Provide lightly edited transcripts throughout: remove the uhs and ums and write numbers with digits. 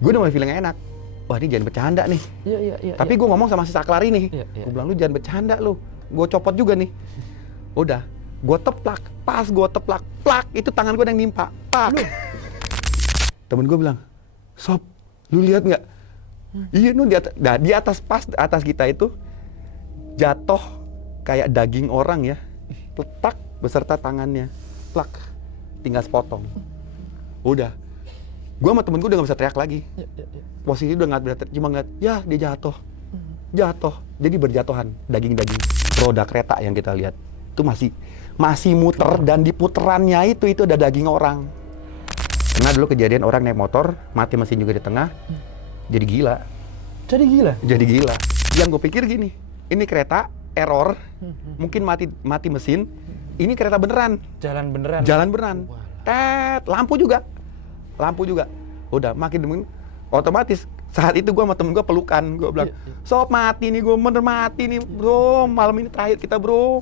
Gue udah mulai feeling enak. Wah, ini jangan bercanda nih. Iya. Tapi gue ngomong sama si Saklari nih. Iya. Gue bilang, lu jangan bercanda lu. Gue copot juga nih. Udah, gue teplak. Pas gue teplak, plak, itu tangan gue yang nimpa. Pak. Temen gue bilang, Sob, lu lihat nggak? Iya, nu di atas pas atas kita itu jatuh kayak daging orang ya. Letak beserta tangannya. Plak. Tinggal sepotong. Udah. Gue sama temen gue udah gak bisa teriak lagi. Posisi udah nggak bisa, cuma ngeliat, ya dia jatuh. Jadi berjatuhan daging-daging. Roda kereta yang kita lihat itu masih muter, dan di puterannya itu ada daging orang. Pernah dulu kejadian orang naik motor, mati mesin juga di tengah, jadi gila. Jadi gila. Yang gue pikir gini, ini kereta error, mungkin mati mesin. Ini kereta beneran. Jalan beneran. Tet, lampu juga. Udah makin demen, otomatis saat itu gue sama temen gue pelukan. Gue bilang, Sob, mati nih, gue bener mati nih bro, malam ini terakhir kita bro.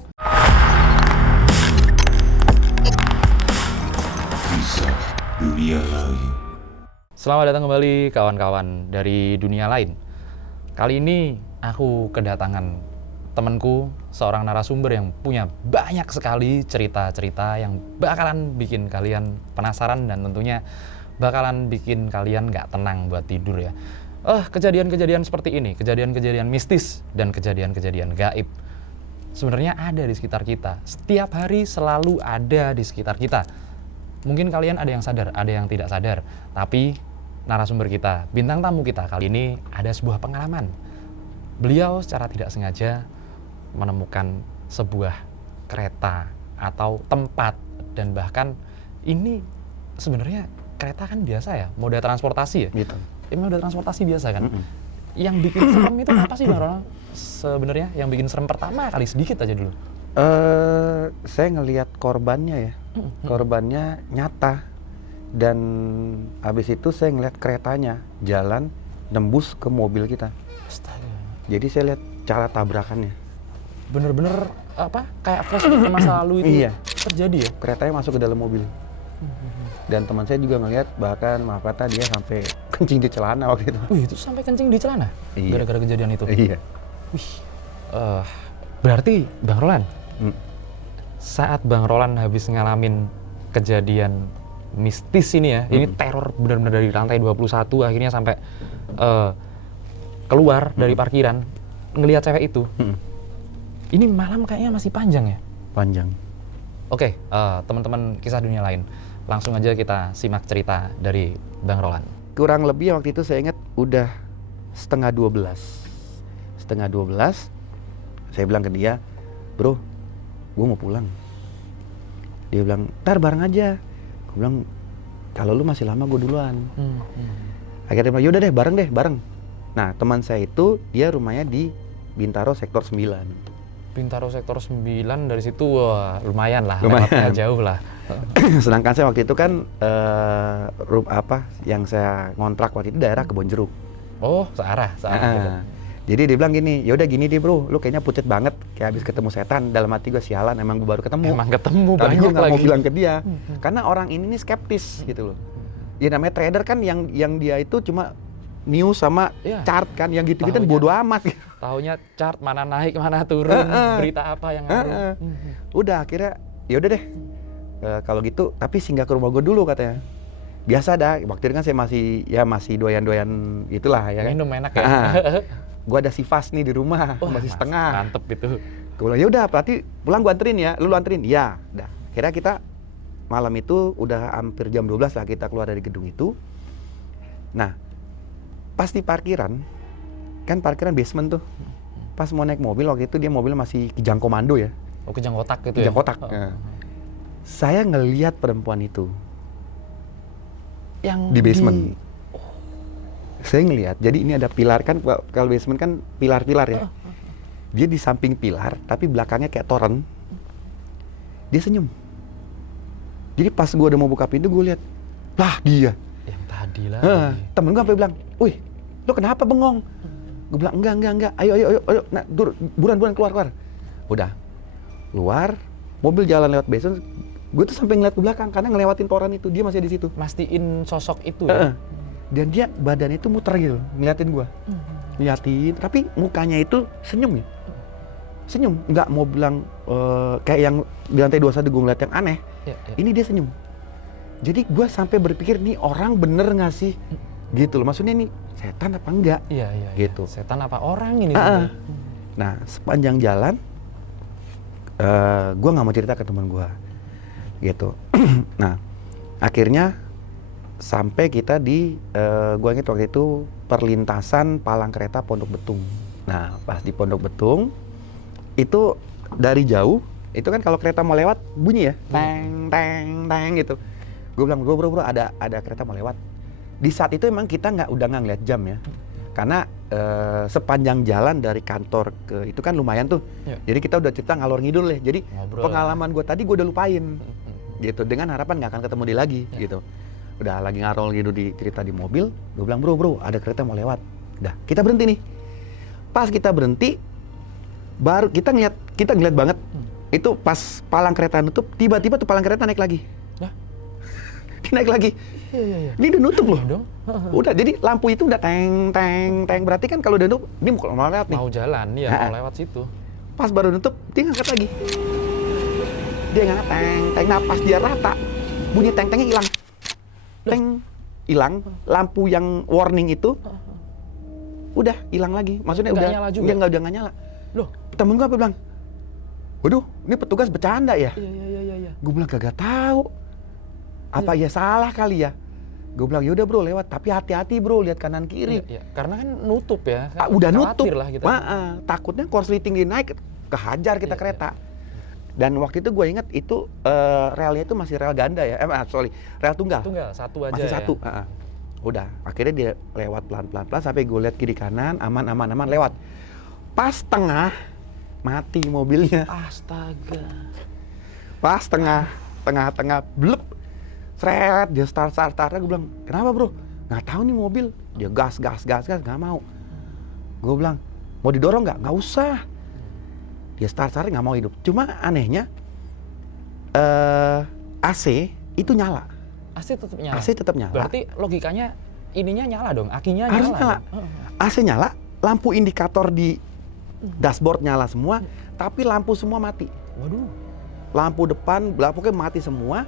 Kisah dunia lain. Selamat datang kembali kawan-kawan dari dunia lain. Kali ini aku kedatangan temanku, seorang narasumber yang punya banyak sekali cerita-cerita yang bakalan bikin kalian penasaran dan tentunya bakalan bikin kalian nggak tenang buat tidur ya. Kejadian-kejadian seperti ini, kejadian-kejadian mistis dan kejadian-kejadian gaib sebenarnya ada di sekitar kita. Setiap hari selalu ada di sekitar kita. Mungkin kalian ada yang sadar, ada yang tidak sadar. Tapi narasumber kita, bintang tamu kita kali ini ada sebuah pengalaman. Beliau secara tidak sengaja menemukan sebuah kereta atau tempat, dan bahkan ini sebenarnya kereta kan biasa ya, moda transportasi ya. Gitu. Moda transportasi biasa kan. Yang bikin serem itu apa sih Bang Ronald? Sebenarnya yang bikin serem pertama kali sedikit aja dulu. Saya ngelihat korbannya ya. Korbannya nyata. Dan habis itu saya ngelihat keretanya jalan nembus ke mobil kita. Astaga. Jadi saya lihat cara tabrakannya. Bener-bener kayak flashback ke masa lalu itu Iya. terjadi ya? Keretanya masuk ke dalam mobil. Dan teman saya juga ngelihat, bahkan maaf kata dia sampai kencing di celana waktu itu. Wih, itu sampai kencing di celana? Iya. Gara-gara kejadian itu? Iya. Wih, berarti Bang Roland, saat Bang Roland habis ngalamin kejadian mistis ini ya, ini teror benar-benar dari lantai 21 akhirnya sampai keluar dari parkiran, ngelihat cewek itu, ini malam kayaknya masih panjang ya? Panjang. Oke, teman-teman kisah dunia lain, langsung aja kita simak cerita dari Bang Roland. Kurang lebih waktu itu saya ingat udah setengah 12. Saya bilang ke dia, bro, gue mau pulang. Dia bilang, ntar bareng aja. Gue bilang, kalau lu masih lama gue duluan. Akhirnya dia bilang, yaudah deh, bareng. Nah, teman saya itu, dia rumahnya di Bintaro sektor 9. Bintaro sektor 9, dari situ wah, lumayan lah, Lumayan. lewatnya jauh lah. Sedangkan saya waktu itu kan yang saya ngontrak waktu itu daerah Kebonjeruk. Oh, searah gitu. Jadi dia bilang gini, yaudah gini deh bro, lu kayaknya pucet banget, kayak habis ketemu setan. Dalam hati gue, sialan, emang gue baru ketemu. Emang ketemu Tapi gue banyak nggak mau lagi. bilang ke dia, karena orang ini nih skeptis gitu loh. Ya namanya trader kan yang dia itu cuma news sama Iya. chart kan, yang gitu-gitu kan Taunya. bodo amat. Taunya chart mana naik mana turun, berita apa yang ada. Udah akhirnya, yaudah deh, kalau gitu, tapi singgah ke rumah gue dulu katanya. Biasa dah, waktu itu kan saya masih doyan-doyan itulah ya kan. Minum enak ya. Gue ada sifas nih di rumah, masih setengah. Mantep itu. Gue bilang, yaudah berarti pulang gue anterin ya, lu anterin? Ya, udah. Akhirnya kita malam itu udah hampir jam 12 lah kita keluar dari gedung itu. Nah, pas di parkiran, kan parkiran basement tuh. Pas mau naik mobil waktu itu dia mobil masih kijang komando ya. Oh, kejang kotak gitu Kijang ya? kotak. Nah, saya ngelihat perempuan itu Yang di basement. Saya ngelihat, jadi ini ada pilar kan, kalau basement kan pilar-pilar ya. Dia di samping pilar, tapi belakangnya kayak toren. Dia senyum. Jadi pas gue udah mau buka pintu, gue lihat, lah dia. Yang tadi lah. Temen gue sampai bilang, wih, lo kenapa bengong? Gue bilang, enggak, ayo, nah, buruan keluar. Udah, keluar, mobil jalan lewat basement, gue tuh sampai ngeliat ke belakang, karena ngelewatin toren itu, dia masih di situ. Mastiin sosok itu ya? Dan dia badannya itu muter gitu, ngeliatin gua. Ngeliatin, tapi mukanya itu senyum ya. Senyum, nggak mau bilang kayak yang di lantai 21 gue ngeliat yang aneh. Ini dia senyum. Jadi gua sampai berpikir nih orang bener nggak sih? Gitu loh, maksudnya nih setan apa enggak? Iya. Gitu. Setan apa orang ini? Sebenarnya? Nah, sepanjang jalan, gue nggak mau cerita ke teman gue, gitu. Nah, akhirnya sampai kita di, gue ingat waktu itu perlintasan palang kereta Pondok Betung. Nah, pas di Pondok Betung, itu dari jauh, itu kan kalau kereta mau lewat bunyi ya, teng teng teng gitu. Gue bilang, bro, ada kereta mau lewat. Di saat itu emang kita udah nggak ngeliat jam ya. Karena sepanjang jalan dari kantor ke itu kan lumayan tuh. Jadi kita udah cerita ngalor ngidul ya. Jadi pengalaman gue tadi gue udah lupain. Gitu, dengan harapan nggak akan ketemu dia lagi gitu. Udah lagi ngarol gitu cerita di mobil. Gue bilang, bro, ada kereta mau lewat. Udah, kita berhenti nih. Pas kita berhenti, baru kita ngeliat banget. Itu pas palang kereta nutup, tiba-tiba tuh palang kereta naik lagi. Dia naik lagi. Iya. Ini udah nutup loh. Dong. Udah, jadi lampu itu udah teng. Berarti kan kalau udah nutup, ini mau lewat nih. Mau jalan, ya mau lewat situ. Pas baru nutup, dia ngangkat lagi. Dia ngangkat teng. Nah, pas dia rata, bunyi teng-tengnya hilang. Teng, hilang. Lampu yang warning itu, udah hilang lagi. Maksudnya Nggak udah nyala juga? Udah nggak nyala. Loh, Temen gue apa bilang, waduh, ini petugas bercanda ya? iya. Gue bilang kagak tahu. Apa ya salah kali ya? Gue bilang yaudah bro lewat, tapi hati-hati bro, lihat kanan kiri. Iya. Karena kan nutup ya. Udah nutup. Lah kita. Takutnya korsleting dia naik, kehajar kita kereta. Dan waktu itu gue inget itu relnya itu masih rel ganda ya, rel tunggal. Tunggal, satu aja. Masih satu. Udah, akhirnya dia lewat pelan-pelan sampai gue lihat kiri kanan, aman lewat. Pas tengah mati mobilnya. Astaga. Pas tengah, blep. Seret, dia start-startnya, gue bilang, kenapa bro? Nggak tahu nih mobil. Dia gas, nggak mau. Gue bilang, mau didorong nggak? Nggak usah. Dia start-startnya nggak mau hidup. Cuma anehnya, AC itu nyala. AC tetap nyala? AC tetap nyala. Berarti logikanya ininya nyala dong, akinya harus nyala. AC nyala, lampu indikator di dashboard nyala semua, tapi lampu semua mati. Waduh. Lampu depan, pokoknya mati semua,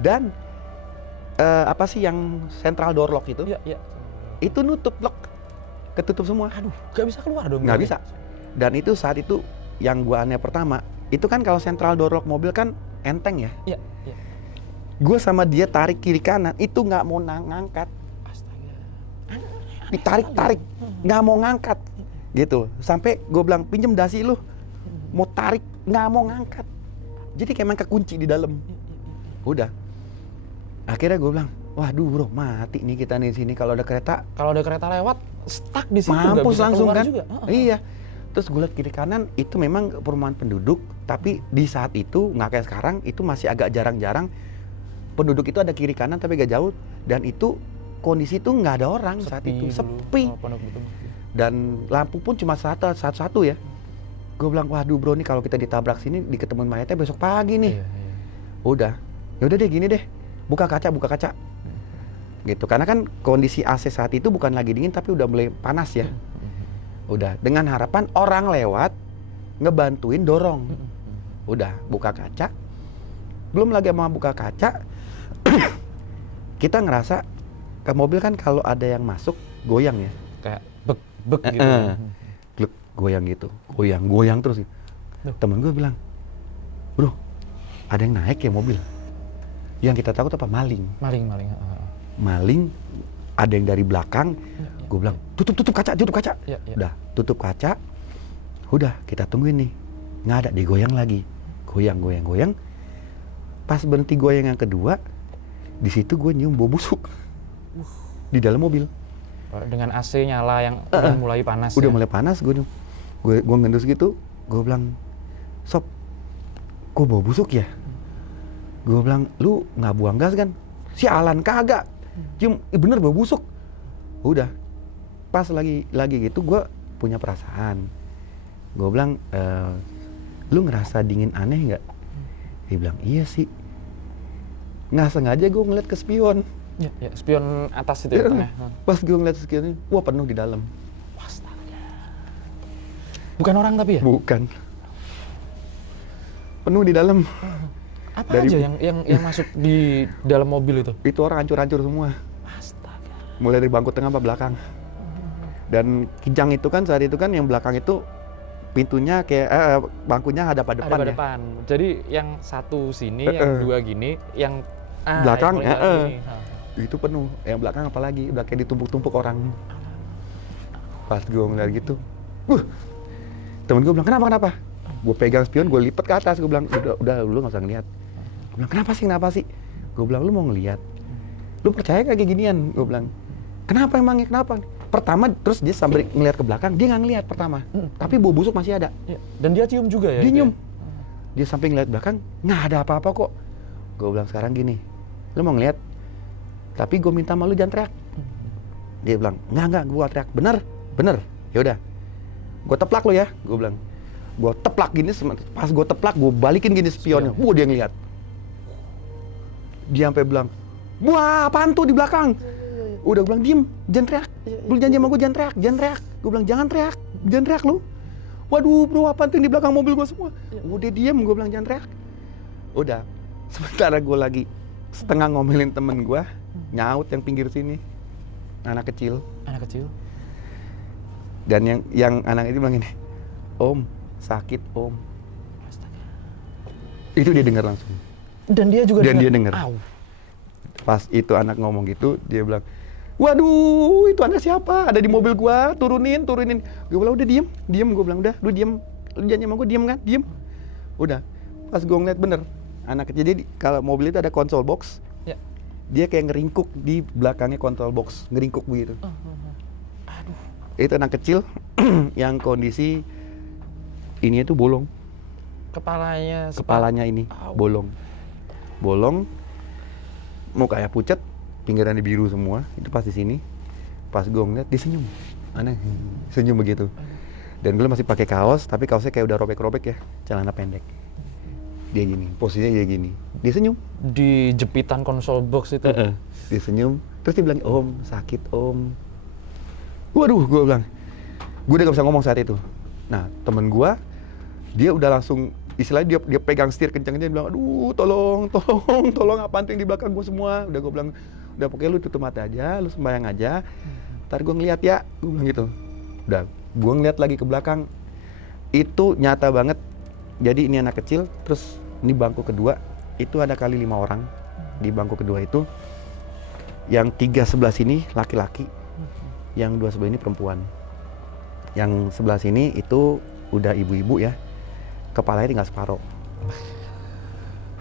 dan apa sih yang central door lock itu? Iya. Itu nutup lock, ketutup semua. Aduh, nggak bisa keluar dong. Nggak bisa. Dan itu saat itu yang gua aneh pertama, itu kan kalau central door lock mobil kan enteng ya. Iya. Gue sama dia tarik kiri kanan, itu nggak mau ngangkat. Astaga. Ditarik, nggak mau ngangkat. Gitu. Sampai gue bilang, pinjem dasi lu. Mau tarik, nggak mau ngangkat. Jadi kayak emang kekunci di dalam. Udah. Akhirnya gue bilang, waduh bro, mati nih kita di sini kalau ada kereta. Kalau ada kereta lewat, stuck di situ, nggak mampus bisa langsung keluar kan? juga. Iya. Terus gue liat kiri kanan, itu memang perumahan penduduk, tapi di saat itu nggak kayak sekarang, itu masih agak jarang-jarang penduduk itu ada kiri kanan tapi gak jauh, dan itu kondisi itu nggak ada orang saat itu, sepi. Dan lampu pun cuma satu ya. Gue bilang, waduh bro, nih kalau kita ditabrak sini, diketemuin mayatnya besok pagi nih. Iya. Udah deh gini deh, buka kaca. Gitu, karena kan kondisi AC saat itu bukan lagi dingin tapi udah mulai panas ya. Udah, dengan harapan orang lewat ngebantuin dorong. Udah, buka kaca. Belum lagi mau buka kaca, kita ngerasa ke mobil kan kalau ada yang masuk goyang ya. Kayak bek gitu. Gluk, goyang gitu, goyang terus. Temen gue bilang, bro, ada yang naik ya mobil. Yang kita takut apa? Maling. Maling, ada yang dari belakang. Gue bilang, tutup kaca. Iya. Udah, tutup kaca. Udah, kita tungguin nih. Nggak ada, digoyang lagi. Goyang. Pas berhenti goyang yang kedua, di situ gue nyium bau busuk di dalam mobil. Dengan AC nyala yang udah mulai panas. Udah mulai panas, gue ngendus gitu. Gue bilang, sob, kok bau busuk ya? Gue bilang, lu nggak buang gas kan? Sialan kagak. Cium, bener bau busuk. Udah, pas lagi gitu, gue punya perasaan. Gue bilang, lu ngerasa dingin aneh nggak? Dia bilang, iya sih. Nggak sengaja gue ngeliat ke spion. Ya, spion atas itu ya, Iya. tengah. Pas gue ngeliat spionnya, wah penuh di dalam. Astaga. Bukan orang tapi ya? Bukan. Penuh di dalam. Apa Dari- aja yang masuk di dalam mobil itu? Itu orang hancur-hancur semua. Astaga. Mulai dari bangku tengah sampai belakang. Dan kijang itu kan saat itu kan yang belakang itu pintunya kayak bangkunya hadap Ada depan pada ya. depan. Jadi yang satu sini, yang dua gini, yang Belakang, yang paling gini. Itu penuh. Yang belakang apalagi udah kayak ditumpuk-tumpuk orang. Pas gue ngeliat gitu, temen gue bilang kenapa? Gue pegang spion, gue lipat ke atas. Gue bilang udah lu nggak usah ngeliat. Gue bilang kenapa sih? Gue bilang lu mau ngeliat. Lu percaya kayak ginian? Gue bilang kenapa emangnya kenapa? Pertama terus dia sambil ngeliat ke belakang, dia nggak ngeliat pertama. Tapi bau busuk masih ada. Ya, dan dia cium juga ya? Dia itu nyium. ya? Dia sampai ngeliat belakang, nggak ada apa-apa kok. Gue bilang sekarang gini, lu mau ngeliat? Tapi gue minta sama lu jangan teriak. Dia bilang, enggak, gue teriak. Bener. Yaudah, gue teplak lu ya. Gue bilang, gue teplak gini, pas gue teplak, gue balikin gini spionnya. Wah, dia ngeliat. Dia sampai bilang, wah apaan tuh di belakang? Udah gue bilang, diem, jangan teriak. Lu janji sama gue jangan teriak. Gue bilang, jangan teriak lu. Waduh bro, apaan tuh yang di belakang mobil gue semua? Udah diem, gue bilang jangan teriak. Udah, sementara gue lagi setengah ngomelin temen gue, nyaut yang pinggir sini, anak kecil. Anak kecil? Dan yang anak itu bilang ini, om sakit om. Astaga. Itu dia dengar langsung. Dan dia juga Dan dia dengar. Au. Pas itu anak ngomong gitu, dia bilang, waduh itu anak siapa? Ada di mobil gua, turunin. Gue bilang udah diem. Gue bilang udah, lu diem. Lu janji sama gue diem kan? Diem. Udah. Pas gue ngeliat bener, anak kecil. Jadi kalau mobil itu ada console box, Ya. dia kayak ngeringkuk di belakangnya console box, ngeringkuk begitu. Aduh. Itu anak kecil yang kondisi ini itu bolong. Kepalanya ini Au. bolong, mukanya pucat, pinggirannya biru semua. Itu pas di sini, pas gue ngeliat dia senyum, aneh, senyum begitu. Dan gue masih pakai kaos, tapi kaosnya kayak udah robek-robek ya, celana pendek. Dia gini, posisinya dia gini, dia senyum. Di jepitan konsol box itu. Dia senyum, terus dia bilang, om sakit om. Waduh, gue bilang, gue udah gak bisa ngomong saat itu. Nah, temen gue, dia udah langsung, istilahnya dia pegang setir kencang-kencang, dia bilang, aduh tolong, apaan tuh yang di belakang gue semua. Udah gue bilang, udah pokoknya lu tutup mata aja, lu sembahyang aja, ntar gue ngeliat ya, gue bilang gitu. Udah, gue ngeliat lagi ke belakang, itu nyata banget. Jadi ini anak kecil, terus ini bangku kedua, itu ada kali 5 orang. Di bangku kedua itu, yang 3 sebelah sini laki-laki, yang 2 sebelah ini perempuan. Yang sebelah sini itu udah ibu-ibu ya, kepalanya tinggal separuh.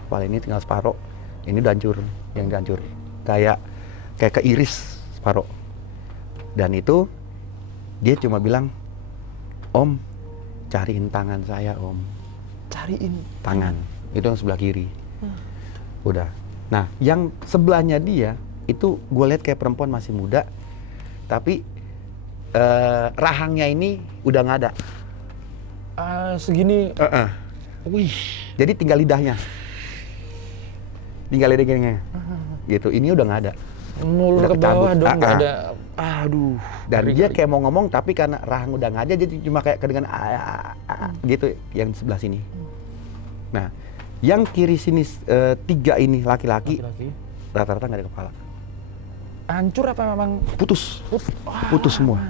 Kepala ini tinggal separuh, ini udah hancur, yang udah hancur. Kayak keiris separuh. Dan itu, dia cuma bilang, om, cariin tangan saya om. Cariin Tangan, itu yang sebelah kiri. Udah. Nah, yang sebelahnya dia, itu gue lihat kayak perempuan masih muda, tapi rahangnya ini udah nggak ada. segini. Wih. Jadi tinggal lidahnya. Gitu. Ini udah nggak ada. Mulut Udah ke bawah kecabut. dong, nggak ada. Aduh. Dan Ngeri, dia ngeri. kayak mau ngomong, tapi karena rahang udah nggak ada, jadi cuma kayak kedengan gitu yang sebelah sini. Nah, yang kiri sini 3 ini laki-laki, Laki-laki. rata-rata nggak ada kepala. Hancur apa memang? Putus semua.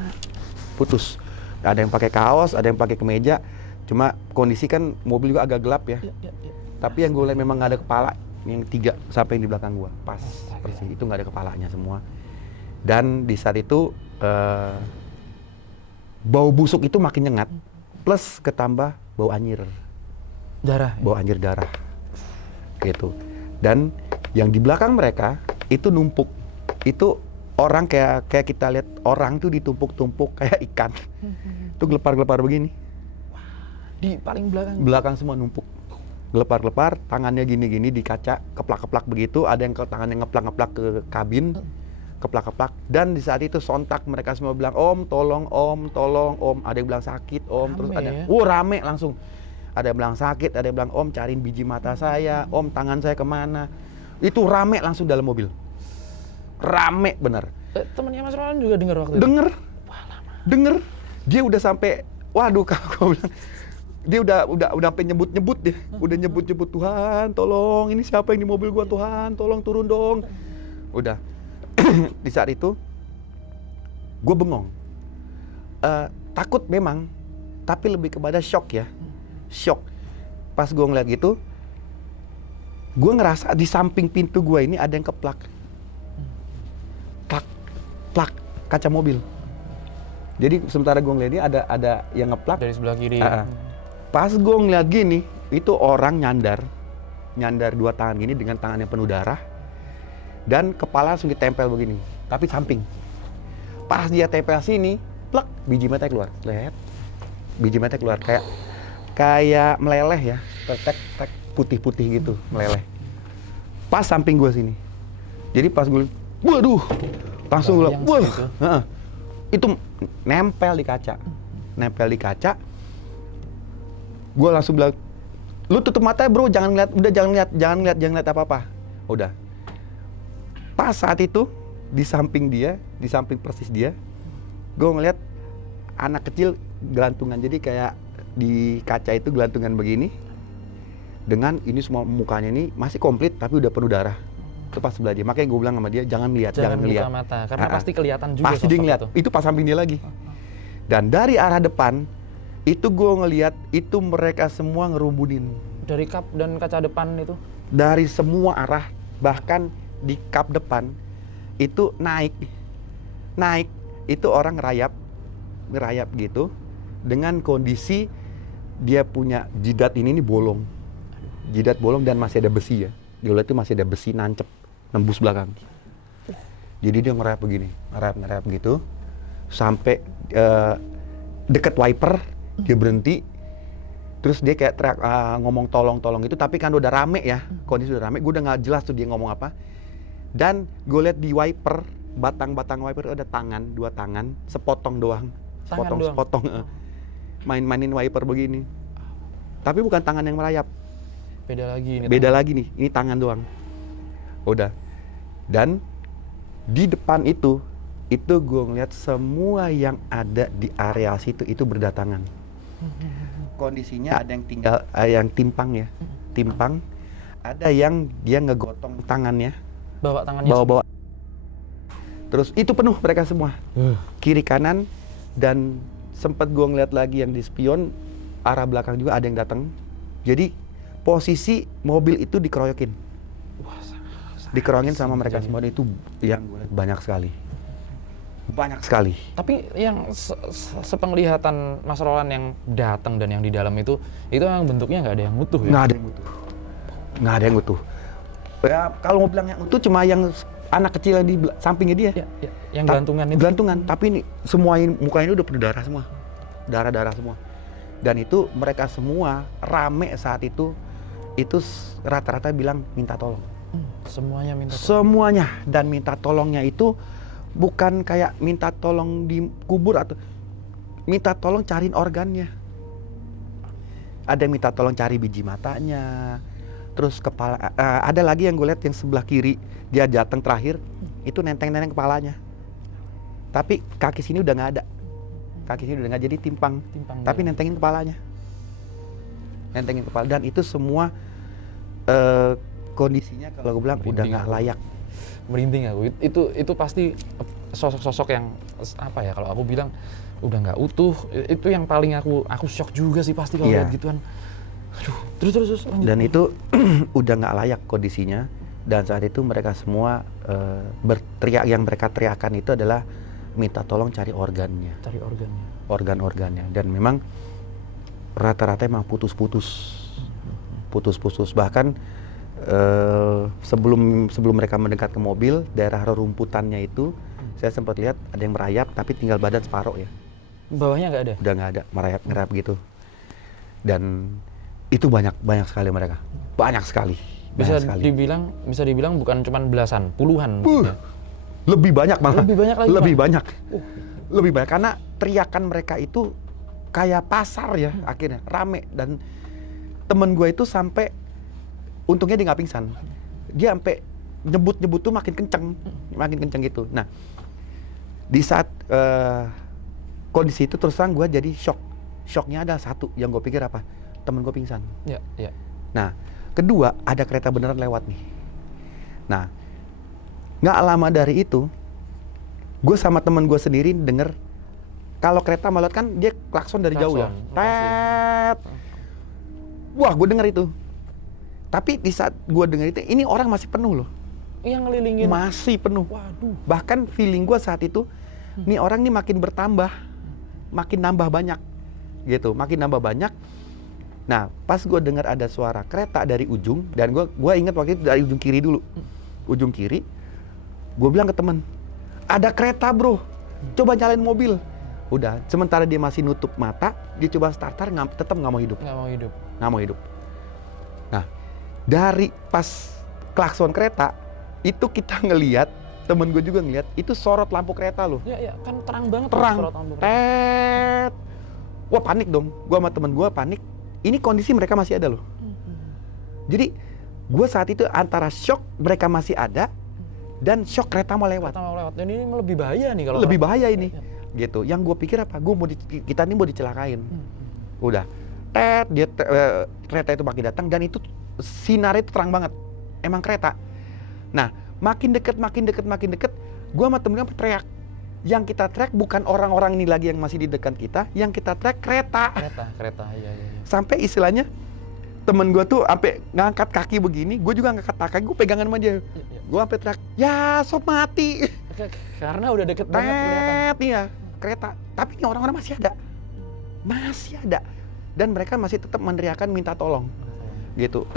Putus. Ada yang pakai kaos, ada yang pakai kemeja. Cuma kondisi kan mobil juga agak gelap ya. Ya. Tapi yang gue lihat memang nggak ada kepala. Yang 3 sampai yang di belakang gue, pas persis. Itu nggak ada kepalanya semua. Dan di saat itu bau busuk itu makin nyengat, plus ketambah bau anyir, Darah. bau anyir darah, gitu. Dan yang di belakang mereka itu numpuk, itu orang kayak kita lihat orang tuh ditumpuk-tumpuk kayak ikan, itu gelepar-gelepar begini, Di paling belakang. belakang semua numpuk. Gelepar-gelepar, tangannya gini-gini di kaca, keplak-keplak begitu, ada yang tangannya ngeplak-ngeplak ke kabin, keplak-keplak. Dan di saat itu sontak mereka semua bilang, om, tolong, om. Ada yang bilang sakit, om. Terus Rame ada, ya? rame langsung. Ada yang bilang sakit, ada yang bilang, om, cariin biji mata saya, om, tangan saya kemana. Itu rame langsung dalam mobil. rame bener. Temennya Mas Roland juga dengar waktu itu? Denger. Dia udah sampai, waduh kalau gue bilang, dia udah sampai nyebut-nyebut dia. Udah nyebut-nyebut, Tuhan tolong, ini siapa yang di mobil gua, Tuhan tolong turun dong. Udah. Di saat itu, gue bengong. Takut memang, tapi lebih kepada shock ya. Shock. Pas gue ngeliat gitu, gue ngerasa di samping pintu gue ini ada yang keplak. Plak, kaca mobil. Jadi sementara gue ngeliat dia ada yang ngeplak. Dari sebelah kiri. Pas gue ngeliat gini, itu orang nyandar dua tangan gini dengan tangannya penuh darah. Dan kepala langsung ditempel begini, tapi samping. Pas dia tempel sini, plek, biji mata keluar. Lihat, biji mata keluar kayak meleleh ya, tek putih-putih gitu, meleleh. Pas samping gue sini. Jadi pas gue, waduh, langsung gue, wah, itu nempel di kaca. Gue langsung bilang, lu tutup mata bro, jangan ngeliat apa-apa. Udah. Pas saat itu, di samping persis dia, gue ngeliat anak kecil gelantungan. Jadi kayak di kaca itu gelantungan begini, dengan ini semua mukanya ini masih komplit tapi udah penuh darah. Itu pas sebelah dia. Makanya gue bilang sama dia, jangan ngeliat. Buka mata, karena pasti kelihatan juga. Pasti dia ngeliat. Itu pas samping dia lagi. Dan dari arah depan, itu gue ngeliat, itu mereka semua ngerumbunin. Dari kap dan kaca depan itu? Dari semua arah, bahkan di kap depan, itu naik. Itu orang ngerayap gitu, dengan kondisi dia punya jidat ini bolong. Jidat bolong dan masih ada besi ya. Di ulat itu masih ada besi nancep, nembus belakang. Jadi dia ngerayap begini, ngerayap gitu, sampai deket wiper, dia berhenti. Terus dia kayak teriak, ngomong tolong itu, tapi kan udah rame ya, kondisi udah rame, gue udah nggak jelas tuh dia ngomong apa. Dan gue lihat di wiper, batang wiper itu ada dua tangan, sepotong doang. Sepotong. Main-mainin wiper begini. Tapi bukan tangan yang merayap. Beda lagi nih, ini tangan doang. Udah. Dan di depan itu gue ngeliat semua yang ada di area situ itu berdatangan. Kondisinya ada yang yang timpang. Ada yang dia ngegotong tangannya. Bawa tangannya. Bawa. Terus itu penuh mereka semua. Kiri kanan, dan sempat gue ngeliat lagi yang di spion, arah belakang juga ada yang datang. Jadi posisi mobil itu dikeroyokin. Dikeroyokin sama mereka semua. Itu yang gue lihat banyak sekali. Tapi yang sepenglihatan Mas Roland yang datang dan yang di dalam itu yang bentuknya nggak ada yang utuh ya? Nggak ada yang utuh. Ya kalau mau bilang yang utuh cuma yang anak kecil yang di sampingnya dia. Ya. Yang gelantungan itu. Gelantungan, tapi ini semua mukanya udah penuh darah semua. Darah semua. Dan itu mereka semua rame saat itu rata-rata bilang minta tolong. Semuanya minta tolong. Semuanya, dan minta tolongnya itu bukan kayak minta tolong dikubur atau minta tolong cariin organnya. Ada yang minta tolong cari biji matanya, terus kepala. Ada lagi yang gue lihat yang sebelah kiri, dia datang terakhir, itu nenteng kepalanya. Tapi kaki sini udah nggak ada. Kaki sini udah nggak, jadi timpang tapi nentengin kepalanya. Nentengin kepala, dan itu semua kondisinya kalau gue bilang udah nggak layak. Merinding aku. Itu pasti sosok-sosok yang apa ya, kalau aku bilang udah nggak utuh. Itu yang paling aku shock juga sih pasti kalau lihat gituan. Aduh, terus lanjut. Dan itu udah nggak layak kondisinya. Dan saat itu mereka semua berteriak, yang mereka teriakan itu adalah minta tolong cari organnya. Organ-organnya. Dan memang rata-rata emang putus-putus. Bahkan sebelum mereka mendekat ke mobil, daerah rerumputannya itu saya sempat lihat ada yang merayap tapi tinggal badan separuh ya. Bawahnya nggak ada? Udah nggak ada, merayap gitu. Dan itu banyak sekali mereka. Banyak sekali. Bisa dibilang bukan cuma belasan, puluhan. Lebih banyak malah. Lebih banyak. Lebih banyak karena teriakan mereka itu kayak pasar ya, akhirnya rame. Dan temen gue itu sampai, untungnya dia nggak pingsan, dia sampai nyebut tuh makin kenceng gitu. Nah, di saat kondisi itu terus terang gue jadi shocknya ada satu yang gue pikir apa, temen gue pingsan. Iya, iya. Nah, kedua ada kereta beneran lewat nih. Nah, nggak lama dari itu gue sama temen gue sendiri denger kalau kereta melewat kan dia klakson dari jauh ya, tet. Wah, gue denger itu. Tapi di saat gue denger itu, ini orang masih penuh loh. Yang ngelilingin. Masih penuh. Waduh. Bahkan feeling gue saat itu, nih orang nih makin bertambah, makin nambah banyak, gitu, makin nambah banyak. Nah, pas gue dengar ada suara kereta dari ujung, dan gue ingat waktu itu dari ujung kiri dulu, ujung kiri, gue bilang ke temen, ada kereta bro, coba nyalain mobil. Udah, sementara dia masih nutup mata, dia coba starter, tetap nggak mau hidup. Nggak mau hidup. Nah, dari pas klakson kereta, itu kita ngelihat, temen gue juga ngelihat, itu sorot lampu kereta loh. Iya, kan terang banget. Terang, sorot lampu kereta. tet. Wah, panik dong. Gue sama temen gue panik. Ini kondisi mereka masih ada loh. Jadi, gue saat itu antara shock mereka masih ada, dan shock kereta mau lewat. Dan ini lebih bahaya nih kalau lebih bahaya ini. Gitu. Yang gue pikir apa? Kita ini mau dicelakain. Udah. Tet, kereta itu makin datang dan itu sinarnya itu terang banget. Emang kereta. Nah, makin deket, gue sama temen gue teriak. Yang kita track bukan orang-orang ini lagi yang masih di dekat kita, yang kita track kereta. Kereta, iya. Sampai istilahnya temen gue tuh sampai ngangkat kaki begini, gue juga ngangkat kaki, gue pegangan sama dia. Gue sampai teriak, ya sob mati. Karena udah deket banget kelihatan. Iya, kereta. Tapi ini orang-orang masih ada. Dan mereka masih tetap meneriakan minta tolong. Gitu.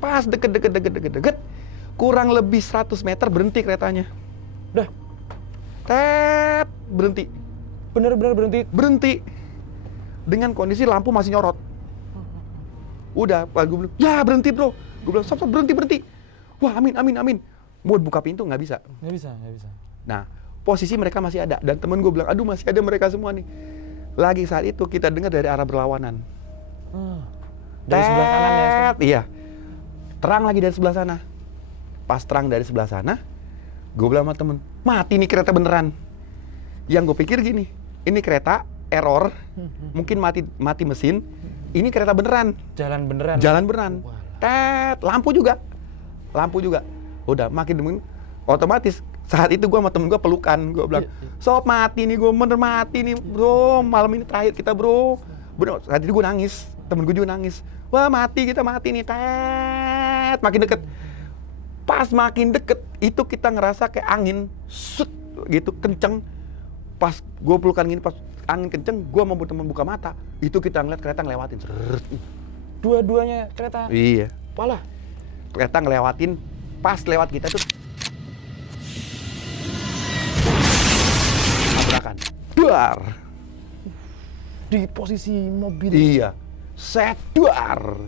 Pas deket. Kurang lebih 100 meter berhenti keretanya. Udah. Berhenti. Bener-bener berhenti. Berhenti. Dengan kondisi lampu masih nyorot. Udah, gue bilang, ya berhenti bro. Gue bilang, sob berhenti. Wah, amin. Mau buka pintu nggak bisa. Nggak bisa. Nah, posisi mereka masih ada. Dan temen gue bilang, aduh masih ada mereka semua nih. Lagi saat itu kita dengar dari arah berlawanan. Dari sebelah kanan ya? Iya. Terang lagi dari sebelah sana. Pas terang dari sebelah sana, gue bilang sama temen, mati nih kereta beneran. Yang gue pikir gini, ini kereta error, mungkin mati mesin. Ini kereta beneran. Jalan beneran. Lampu juga. Udah makin demen, otomatis saat itu gue sama temen gue pelukan. Gue bilang, sob mati nih, gue bener mati nih bro, malam ini terakhir kita bro. Bener, saat itu gue nangis, temen gue juga nangis. Wah kita mati nih, makin deket. Pas makin deket, itu kita ngerasa kayak angin, gitu, kenceng. Pas gue pelukan gini, pas angin kenceng, gue mau temen buka mata. Itu kita ngeliat kereta ngelewatin. Dua-duanya kereta? Iya. Walah. Kereta ngelewatin, pas lewat kita tuh. Tabrakan. Duar. Di posisi mobil? Iya. Duar.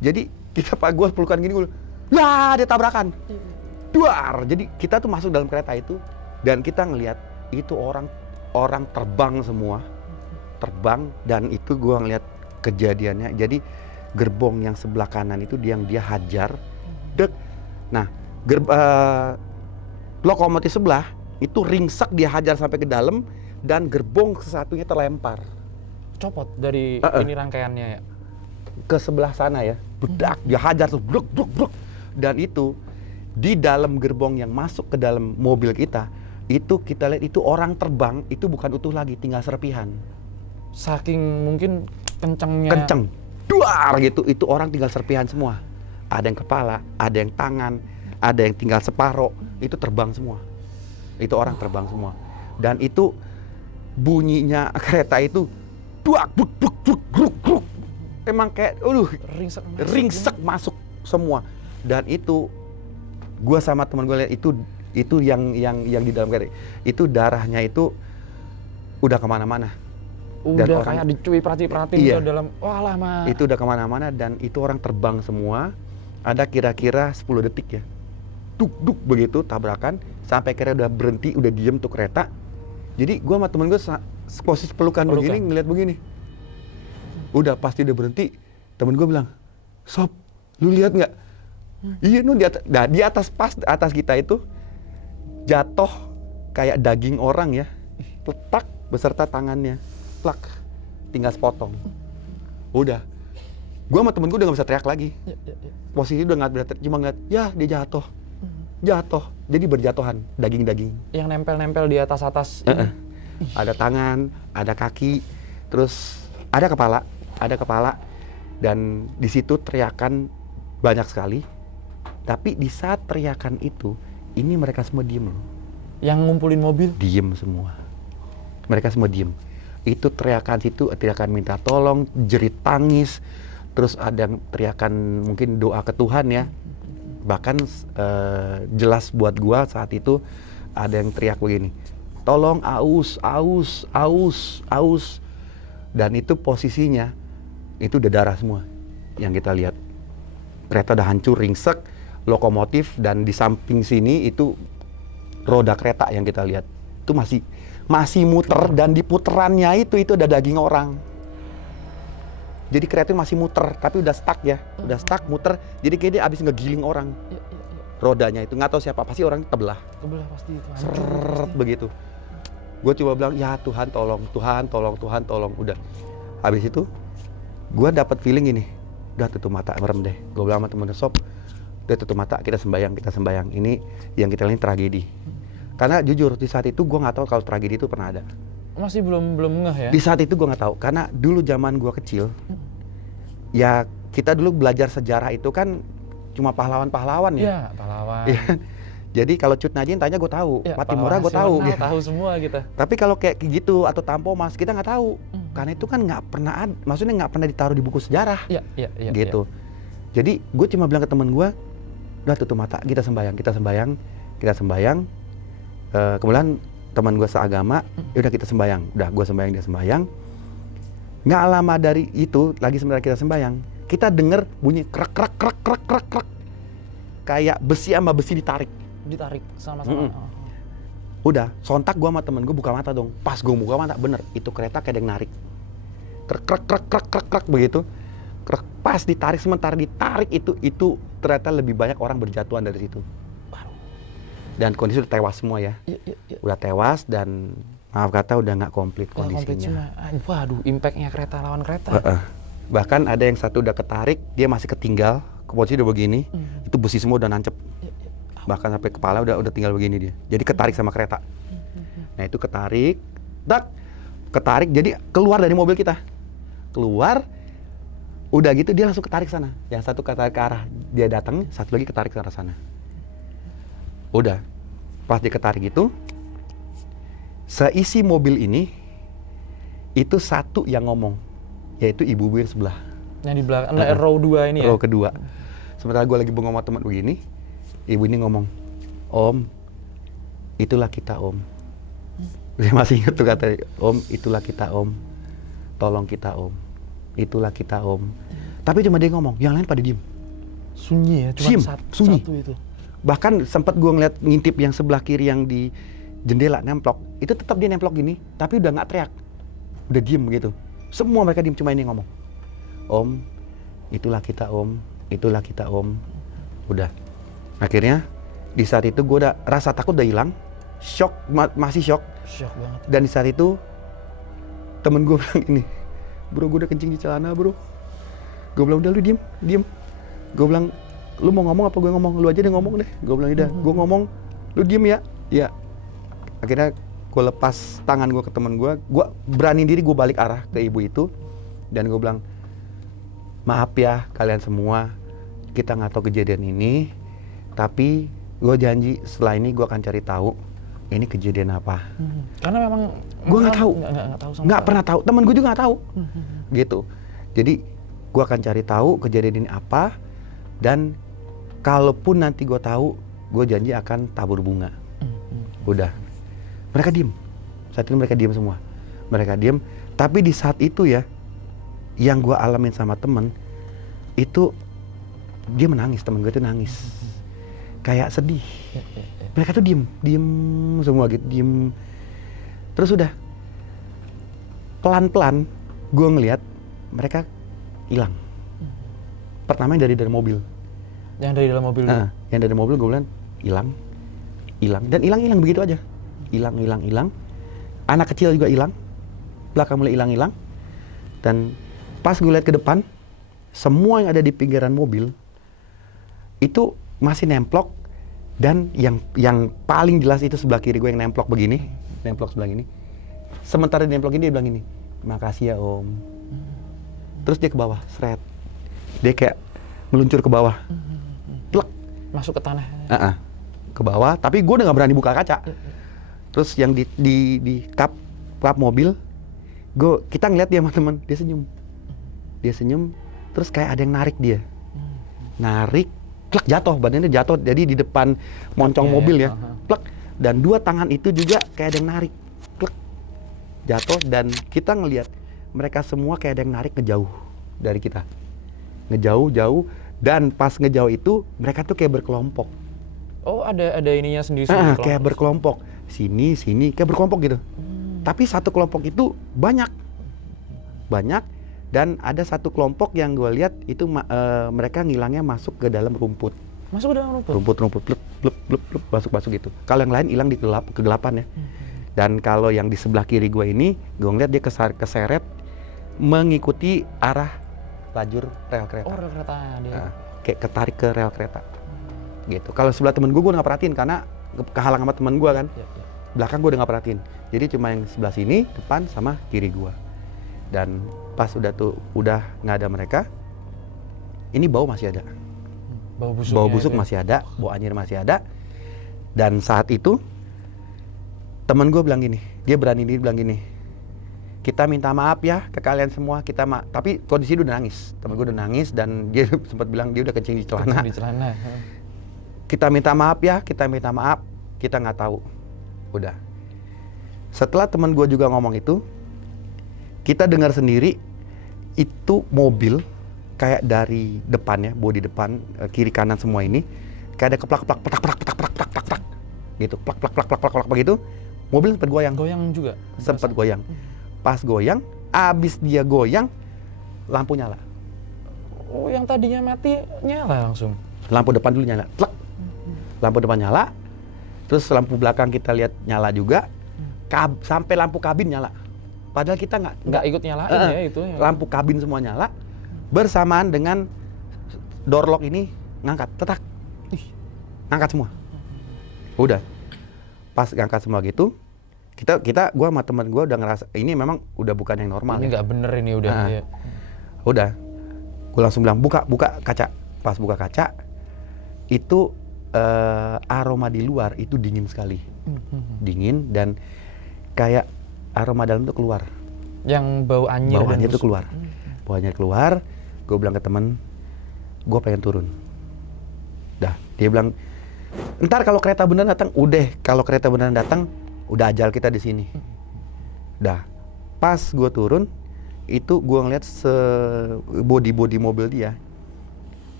Jadi, gue pelukan gini, gue lah dia tabrakan. Duar. Jadi kita tuh masuk dalam kereta itu dan kita ngelihat itu orang terbang semua. Terbang dan itu gua ngelihat kejadiannya. Jadi gerbong yang sebelah kanan itu dia hajar. Nah, lokomotif sebelah itu ringsek dia hajar sampai ke dalam dan gerbong satunya terlempar. Copot dari ini rangkaiannya ya? Ke sebelah sana ya. Bedak dia hajar tuh bruk. Dan itu di dalam gerbong yang masuk ke dalam mobil kita kita lihat itu orang terbang itu bukan utuh lagi, tinggal serpihan. Saking mungkin kencengnya. Kenceng, duar gitu, itu orang tinggal serpihan semua. Ada yang kepala, ada yang tangan, ada yang tinggal separoh, itu terbang semua. Itu orang terbang semua. Dan itu bunyinya kereta itu duak bruk. Emang kayak ringsek masuk semua. Dan itu gua sama teman gue lihat itu yang di dalam kereta itu darahnya itu udah kemana-mana. Udah kayak dicuci perhati iya, dalam lama. Itu udah kemana-mana dan itu orang terbang semua. Ada kira-kira 10 detik ya. Duk begitu tabrakan sampai kereta udah berhenti, udah diem tuh kereta. Jadi gua sama temen gue posisi pelukan begini ngeliat begini. Udah pasti udah berhenti. Temen gue bilang, sob, lu lihat nggak? Iya, di atas, nah, di atas pas atas kita itu jatuh kayak daging orang ya, letak beserta tangannya, plak, tinggal sepotong. Udah, gua sama temen gua udah nggak bisa teriak lagi. Posisi udah nggak bisa teriak, cuma ngeliat, ya dia jatuh, jadi berjatuhan daging-daging. Yang nempel-nempel di atas Ada tangan, ada kaki, terus ada kepala, dan di situ teriakan banyak sekali. Tapi di saat teriakan itu, ini mereka semua diem loh. Yang ngumpulin mobil? Diem semua. Mereka semua diem. Itu teriakan situ, teriakan minta tolong, jerit tangis, terus ada yang teriakan mungkin doa ke Tuhan ya. Bahkan jelas buat gua saat itu ada yang teriak begini, tolong aus. Dan itu posisinya, itu udah darah semua yang kita lihat. Kereta udah hancur, ringsek, lokomotif, dan di samping sini itu roda kereta yang kita lihat. Itu masih muter, dan di puterannya itu ada daging orang. Jadi kereta itu masih muter, tapi udah stuck ya. Udah stuck, muter, jadi kayak dia abis ngegiling orang. Rodanya itu, nggak tahu siapa, pasti orang tebelah. Kebelah pasti itu. Seret begitu. Gue coba bilang, ya Tuhan tolong. Udah. Habis itu, gue dapat feeling ini. Udah tutup mata, merem deh. Gue bilang sama temen Sob, udah tutup mata, kita sembayang. Ini yang kita lihat tragedi. Karena jujur, di saat itu gue nggak tahu kalau tragedi itu pernah ada. Masih belum ngeh ya? Di saat itu gue nggak tahu, karena dulu zaman gue kecil, ya kita dulu belajar sejarah itu kan cuma pahlawan-pahlawan ya. Iya, pahlawan. Ya. Jadi kalau Cut Najin tanya gue tahu, Ya, Patimura gue tahu. ya. Tahu semua kita. Tapi kalau kayak gitu atau Tampomas kita nggak tahu, karena itu kan nggak pernah, maksudnya nggak pernah ditaruh di buku sejarah. Iya. Gitu. Jadi gue cuma bilang ke temen gue, udah tutup mata, kita sembayang. Kemudian teman gue seagama, udah kita sembayang. Udah gue sembayang, dia sembayang. Nggak lama dari itu, lagi sebentar kita sembayang, kita denger bunyi krek. Kayak besi sama besi ditarik sama-sama. Udah, sontak gue sama temen gue buka mata dong. Pas gue buka mata, bener, itu kereta kayak ada yang narik. Krek begitu. Krek, pas ditarik, sementara ditarik itu ternyata lebih banyak orang berjatuhan dari situ. Dan kondisi udah tewas semua ya. Udah tewas dan maaf kata udah nggak komplit kondisinya. Waduh, impactnya kereta lawan kereta. Bahkan ada yang satu udah ketarik, dia masih ketinggal, posisi udah begini, itu besi semua udah nancep. Bahkan sampai kepala udah tinggal begini dia. Jadi ketarik sama kereta. Nah itu ketarik, jadi keluar dari mobil kita. Keluar, udah gitu dia langsung ketarik sana. Yang satu ketarik ke arah dia datang, satu lagi ketarik ke arah sana. Udah, pas diketarik itu, seisi mobil ini, itu satu yang ngomong, yaitu ibu-ibu yang sebelah. Yang di belakang, row 2 ini ya? Row kedua. Sementara gue lagi bengong sama teman begini, ibu ini ngomong, Om, itulah kita Om. Saya masih ingat tuh kata, Om, itulah kita Om. Tolong kita Om. Itulah kita Om. Tapi cuma dia ngomong, yang lain pada diem. Sunyi ya, cuma sunyi. Satu itu. Bahkan sempat gue ngeliat ngintip yang sebelah kiri yang di jendela nemplok, itu tetap dia nemplok gini, tapi udah nggak teriak, udah diem begitu. Semua mereka diem, cuma ini ngomong, Om, itulah kita Om, itulah kita Om. Udah, akhirnya di saat itu gue udah rasa takut udah hilang, shock, masih shock. Shock banget. Dan di saat itu temen gue bilang ini, bro gue udah kencing di celana bro. Gue bilang udah lu diem. Gue bilang, lu mau ngomong apa gue ngomong? Lu aja deh ngomong deh. Gue bilang udah, gue ngomong, lu diem ya. Ya. Akhirnya gue lepas tangan gue ke temen gue berani diri gue balik arah ke ibu itu, dan gue bilang, maaf ya kalian semua, kita nggak tahu kejadian ini, tapi gue janji setelah ini gue akan cari tahu ini kejadian apa. Karena memang gue nggak tahu, nggak pernah tahu, temen gue juga nggak tahu, gitu. Jadi gue akan cari tahu kejadian ini apa, dan kalaupun nanti gue tahu, gue janji akan tabur bunga. Udah, mereka diem. Saat itu mereka diem semua. Mereka diem. Tapi di saat itu ya, yang gue alamin sama temen itu, dia menangis. Temen gue itu nangis, kayak sedih. Mereka tuh diem semua gitu, diem. Terus udah, pelan-pelan gue ngeliat mereka hilang. Pertama dari mobil. Yang dari dalam mobil dulu. Yang dari mobil gue bilang hilang, dan hilang begitu aja, hilang. Anak kecil juga hilang, belakang mulai hilang. Dan pas gue lihat ke depan, semua yang ada di pinggiran mobil itu masih nemplok, dan yang paling jelas itu sebelah kiri gue yang nemplok sebelah ini. Sementara di nemplok ini dia bilang ini, makasih ya om. Terus dia ke bawah, seret. Dia kayak meluncur ke bawah, plek. Masuk ke tanah. Ke bawah, tapi gue udah gak berani buka kaca. Terus yang di kap mobil, kita ngeliat dia sama temen, dia senyum, terus kayak ada yang narik dia, plek, jatuh, badannya jatuh, jadi di depan moncong mobil ya, plek, dan dua tangan itu juga kayak ada yang narik, plek, jatuh, dan kita ngeliat mereka semua kayak ada yang narik ngejauh dari kita, ngejauh, dan pas ngejauh itu mereka tuh kayak berkelompok. Oh, ada ininya sendiri. Kayak berkelompok, sini, kayak berkelompok gitu. Tapi satu kelompok itu banyak, dan ada satu kelompok yang gue lihat itu mereka ngilangnya masuk ke dalam rumput. Masuk ke dalam rumput? Rumput, blep, masuk gitu. Kalau yang lain hilang di kegelapan ya. Dan kalau yang di sebelah kiri gue ini, gue ngeliat dia keseret mengikuti arah lajur rel kereta. Oh, rel kereta dia. Kayak ketarik ke rel kereta. Gitu. Kalau sebelah temen gue nggak perhatiin karena kehalang sama temen gue kan. Belakang gue udah nggak perhatiin. Jadi cuma yang sebelah sini, depan sama kiri gue. Dan pas udah nggak ada mereka, ini bau masih ada. Bau busuk masih ada, bau anjir masih ada. Dan saat itu temen gue bilang gini, dia berani bilang gini, kita minta maaf ya ke kalian semua, tapi kondisi dia udah nangis. Temen gue udah nangis dan dia sempat bilang dia udah kencing di celana. Kita minta maaf ya, kita nggak tahu. Udah. Setelah teman gue juga ngomong itu, kita dengar sendiri itu mobil kayak dari depannya, bodi depan, kiri kanan semua ini kayak ada keplak gitu, plak begitu. Mobil sempat goyang. Goyang juga. Sempat goyang. Pas goyang, abis dia goyang, lampu nyala. Oh, yang tadinya mati nyala langsung. Lampu depan dulu nyala, plak. Lampu depan nyala, terus lampu belakang kita lihat nyala juga, sampai lampu kabin nyala. Padahal kita nggak ikut nyalain ya itu. Lampu kabin semua nyala, bersamaan dengan door lock ini ngangkat, tetak, ngangkat semua. Udah, pas ngangkat semua gitu, gua sama teman gua udah ngerasa ini memang udah bukan yang normal. Ini nggak bener ini udah. Ya. Udah, gua langsung bilang buka kaca. Pas buka kaca, itu aroma di luar itu dingin sekali, dingin dan kayak aroma dalam itu keluar. Yang bau anyir. Bau anyir itu keluar. Bau anyir keluar. Gue bilang ke temen, gue pengen turun. Dah, dia bilang, ntar kalau kereta beneran datang, udah ajal kita di sini. Dah, pas gue turun, itu gue ngeliat body mobil dia,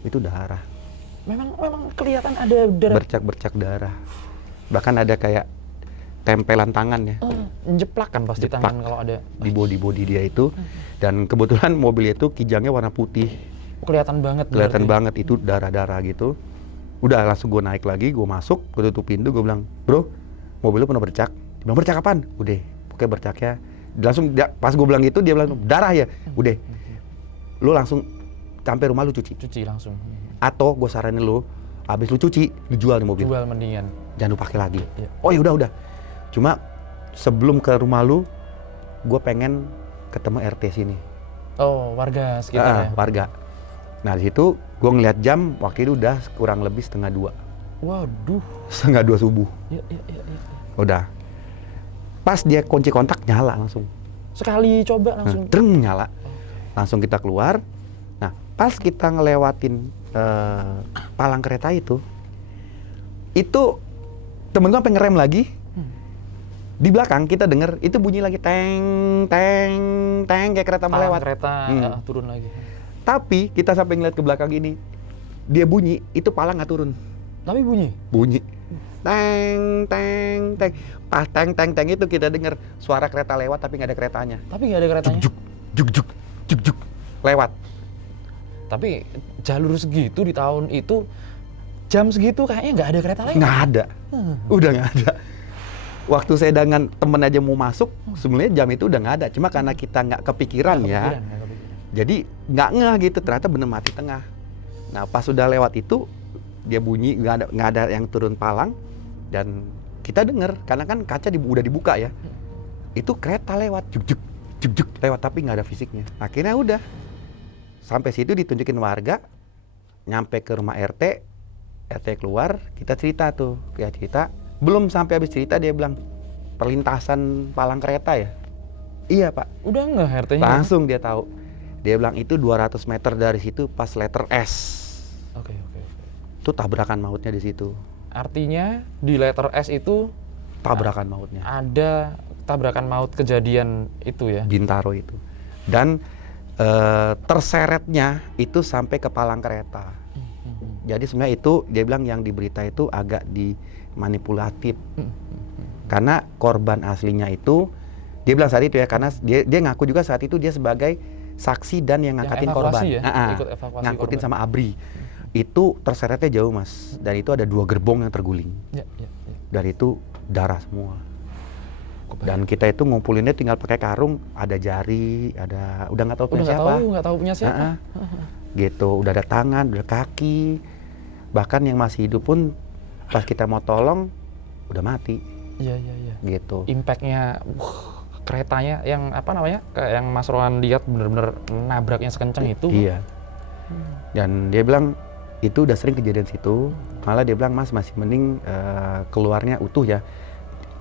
itu darah. Memang kelihatan ada darah. Bercak darah. Bahkan ada kayak tempelan tangan ya. Jeplak kan pasti tangan kalau ada. Di body dia itu. Dan kebetulan mobil itu kijangnya warna putih. Kelihatan banget. Kelihatan banget itu darah-darah gitu. Udah langsung gue naik lagi, gue masuk, gue tutup pintu, gue bilang, bro, mobil lu pernah bercak? Dia bilang, bercak apaan? Udah, pokoknya bercaknya. Langsung pas gue bilang gitu, dia bilang, darah ya? Udah, lu langsung sampai rumah lu cuci. Cuci langsung. Atau gue saranin lu, abis lu cuci, lu jual nih mobil. Jual mendingan. Jangan lu pakai lagi. Ya. Oh ya udah. Cuma sebelum ke rumah lu, gue pengen ketemu RT sini. Oh, warga sekitar ya? Warga. Nah di situ gue ngeliat jam, waktu itu udah kurang lebih 1:30. Waduh. 1:30 subuh. Ya. Udah. Pas dia kunci kontak nyala langsung. Sekali coba langsung. Dreng nyala. Langsung kita keluar. Nah pas kita ngelewatin palang kereta itu temen gue pengen ngerem lagi. Di belakang kita denger itu bunyi lagi teng kayak kereta mau lewat. Kereta turun lagi. Tapi kita sampai ngeliat ke belakang ini, dia bunyi, itu palang nggak turun. Tapi bunyi. Teng. Pas teng itu kita denger suara kereta lewat tapi nggak ada keretanya. Tapi nggak ada keretanya. Juk lewat. Tapi jalur segitu di tahun itu, jam segitu kayaknya nggak ada kereta lewat. Nggak ada, udah nggak ada. Waktu saya dengan temen aja mau masuk, sebenarnya jam itu udah nggak ada. Cuma karena kita nggak kepikiran ya, Nggak kepikiran. jadi nggak ngeh gitu. Ternyata bener mati tengah. Nah pas sudah lewat itu, dia bunyi nggak ada yang turun palang, dan kita denger karena kan kaca udah dibuka ya. Itu kereta lewat, juk lewat, tapi nggak ada fisiknya. Akhirnya udah sampai situ ditunjukin warga, nyampe ke rumah RT keluar, kita cerita tuh, belum sampai habis cerita dia bilang perlintasan palang kereta ya. Iya pak, Udah nggak RT-nya? langsung dia tahu. Dia bilang itu 200 meter dari situ pas letter S. Oke. Itu tabrakan mautnya di situ. Artinya di letter S itu Tabrakan mautnya. ada tabrakan maut kejadian itu ya? Bintaro itu. Dan terseretnya itu sampai ke palang kereta. Jadi sebenarnya itu dia bilang yang di berita itu agak dimanipulatif. Karena korban aslinya itu dia bilang saat itu ya, karena dia ngaku juga saat itu dia sebagai saksi dan yang ngangkatin evakuasi korban. ya? Ikut evakuasi ngangkutin korban. sama ABRI. Itu terseretnya jauh mas. Dan itu ada 2 gerbong yang terguling. Ya. Dan itu darah semua. Dan kita itu ngumpulinnya tinggal pakai karung, ada jari, ada udah nggak tahu punya siapa. Nggak tahu punya siapa. Gitu, udah ada tangan, udah kaki. Bahkan yang masih hidup pun pas kita mau tolong udah mati. Iya. Gitu. Impact-nya, keretanya yang apa namanya? Kayak yang Mas Rohan lihat bener-bener nabraknya sekencang itu. Iya. Dan dia bilang itu udah sering kejadian situ. Malah dia bilang mas masih mending keluarnya utuh ya.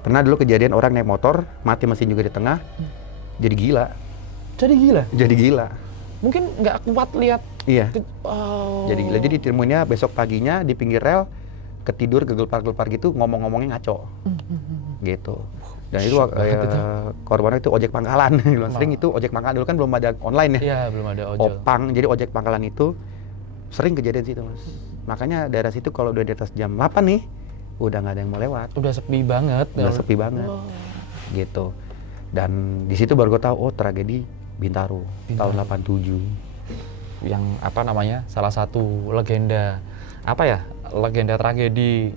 Pernah dulu kejadian orang naik motor, mati mesin juga di tengah, jadi gila. Jadi gila. Mungkin nggak kuat lihat. Iya. Oh. Jadi gila. Jadi ditemuinnya besok paginya di pinggir rel, ketidur gegelpar-gegelpar gitu, ngomong-ngomongnya ngaco. Gitu. Dan itu korbannya itu ojek pangkalan. Sering itu ojek pangkalan dulu kan belum ada online ya. Iya, belum ada ojol. Opang, jadi ojek pangkalan itu sering kejadian situ mas. Makanya daerah situ kalau udah di atas jam 8 nih, udah nggak ada yang mau lewat. Udah sepi banget. Udah sepi banget. Gitu. Dan di situ baru gue tahu, oh tragedi Bintaro. Tahun 87. Yang apa namanya, salah satu legenda, apa ya, legenda tragedi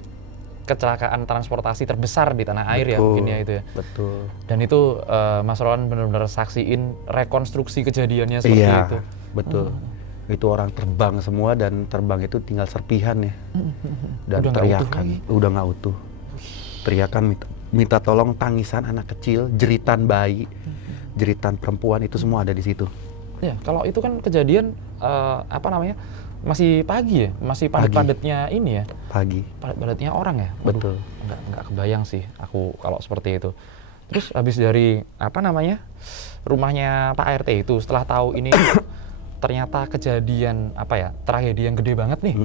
kecelakaan transportasi terbesar di tanah air ya mungkin ya itu ya. Betul. Dan itu Mas Rohan benar-benar saksiin rekonstruksi kejadiannya seperti Iya, itu. betul. Itu orang terbang semua dan terbang itu tinggal serpihan ya. Dan Udah nggak teriakan, utuh udah nggak utuh. Teriakan minta tolong, tangisan anak kecil, jeritan bayi, jeritan perempuan itu semua ada di situ. Ya, kalau itu kan kejadian apa namanya? Masih pagi ya, masih padat-padatnya ini ya. Pagi. Padat-padatnya orang ya. Waduh, Betul. Nggak kebayang sih aku kalau seperti itu. Terus habis dari apa namanya? Rumahnya Pak RT itu setelah tahu ini ternyata kejadian apa ya? Tragedi yang gede banget nih.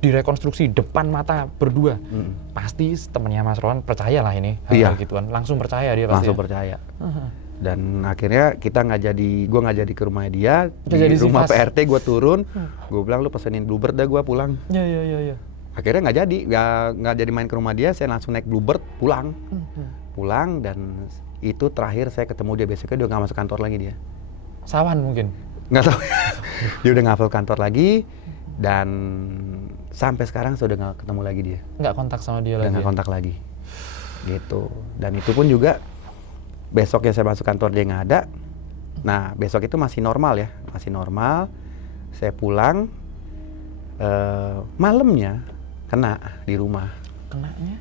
Direkonstruksi depan mata berdua. Pasti temennya Mas Rohan percaya lah ini hal gituan. Langsung percaya dia pasti. Langsung percaya. Dan akhirnya gue nggak jadi ke rumah dia, Jadi di rumah Sivas. PRT gue turun, gue bilang lu pesenin Bluebird dah gue pulang. Iya. Akhirnya nggak jadi main ke rumah dia, saya langsung naik Bluebird pulang dan itu terakhir saya ketemu dia, besoknya dia nggak masuk kantor lagi dia. Sawan mungkin. Nggak tahu, dia udah nggak masuk kantor lagi dan sampai sekarang saya udah nggak ketemu lagi dia. Nggak kontak sama dia Udah lagi. nggak kontak lagi, gitu. Dan itu pun juga besoknya saya masuk kantor dia nggak ada. Nah besok itu masih normal ya, masih normal. Saya pulang, malamnya kena di rumah. Kenanya?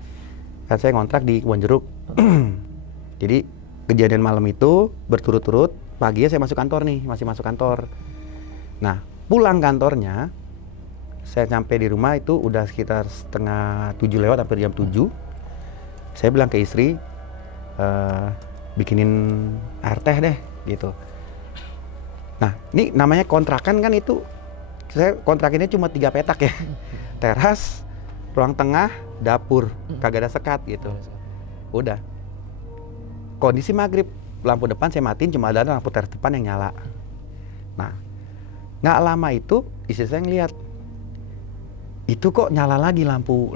Kan saya ngontrak di Kebon Jeruk. Jadi kejadian malam itu berturut-turut. Paginya saya masuk kantor nih, masih masuk kantor. Nah pulang kantornya, saya sampai di rumah itu udah sekitar 6:30 lewat, hampir jam 7. Saya bilang ke istri, bikinin air teh deh gitu. Nah ini namanya kontrakan kan itu, saya kontrakinnya cuma 3 petak ya. Teras, ruang tengah, dapur, kagak ada sekat gitu. Udah. Kondisi maghrib, lampu depan saya matiin, cuma ada lampu teras depan yang nyala. Nah nggak lama itu istri saya ngeliat, itu kok nyala lagi lampu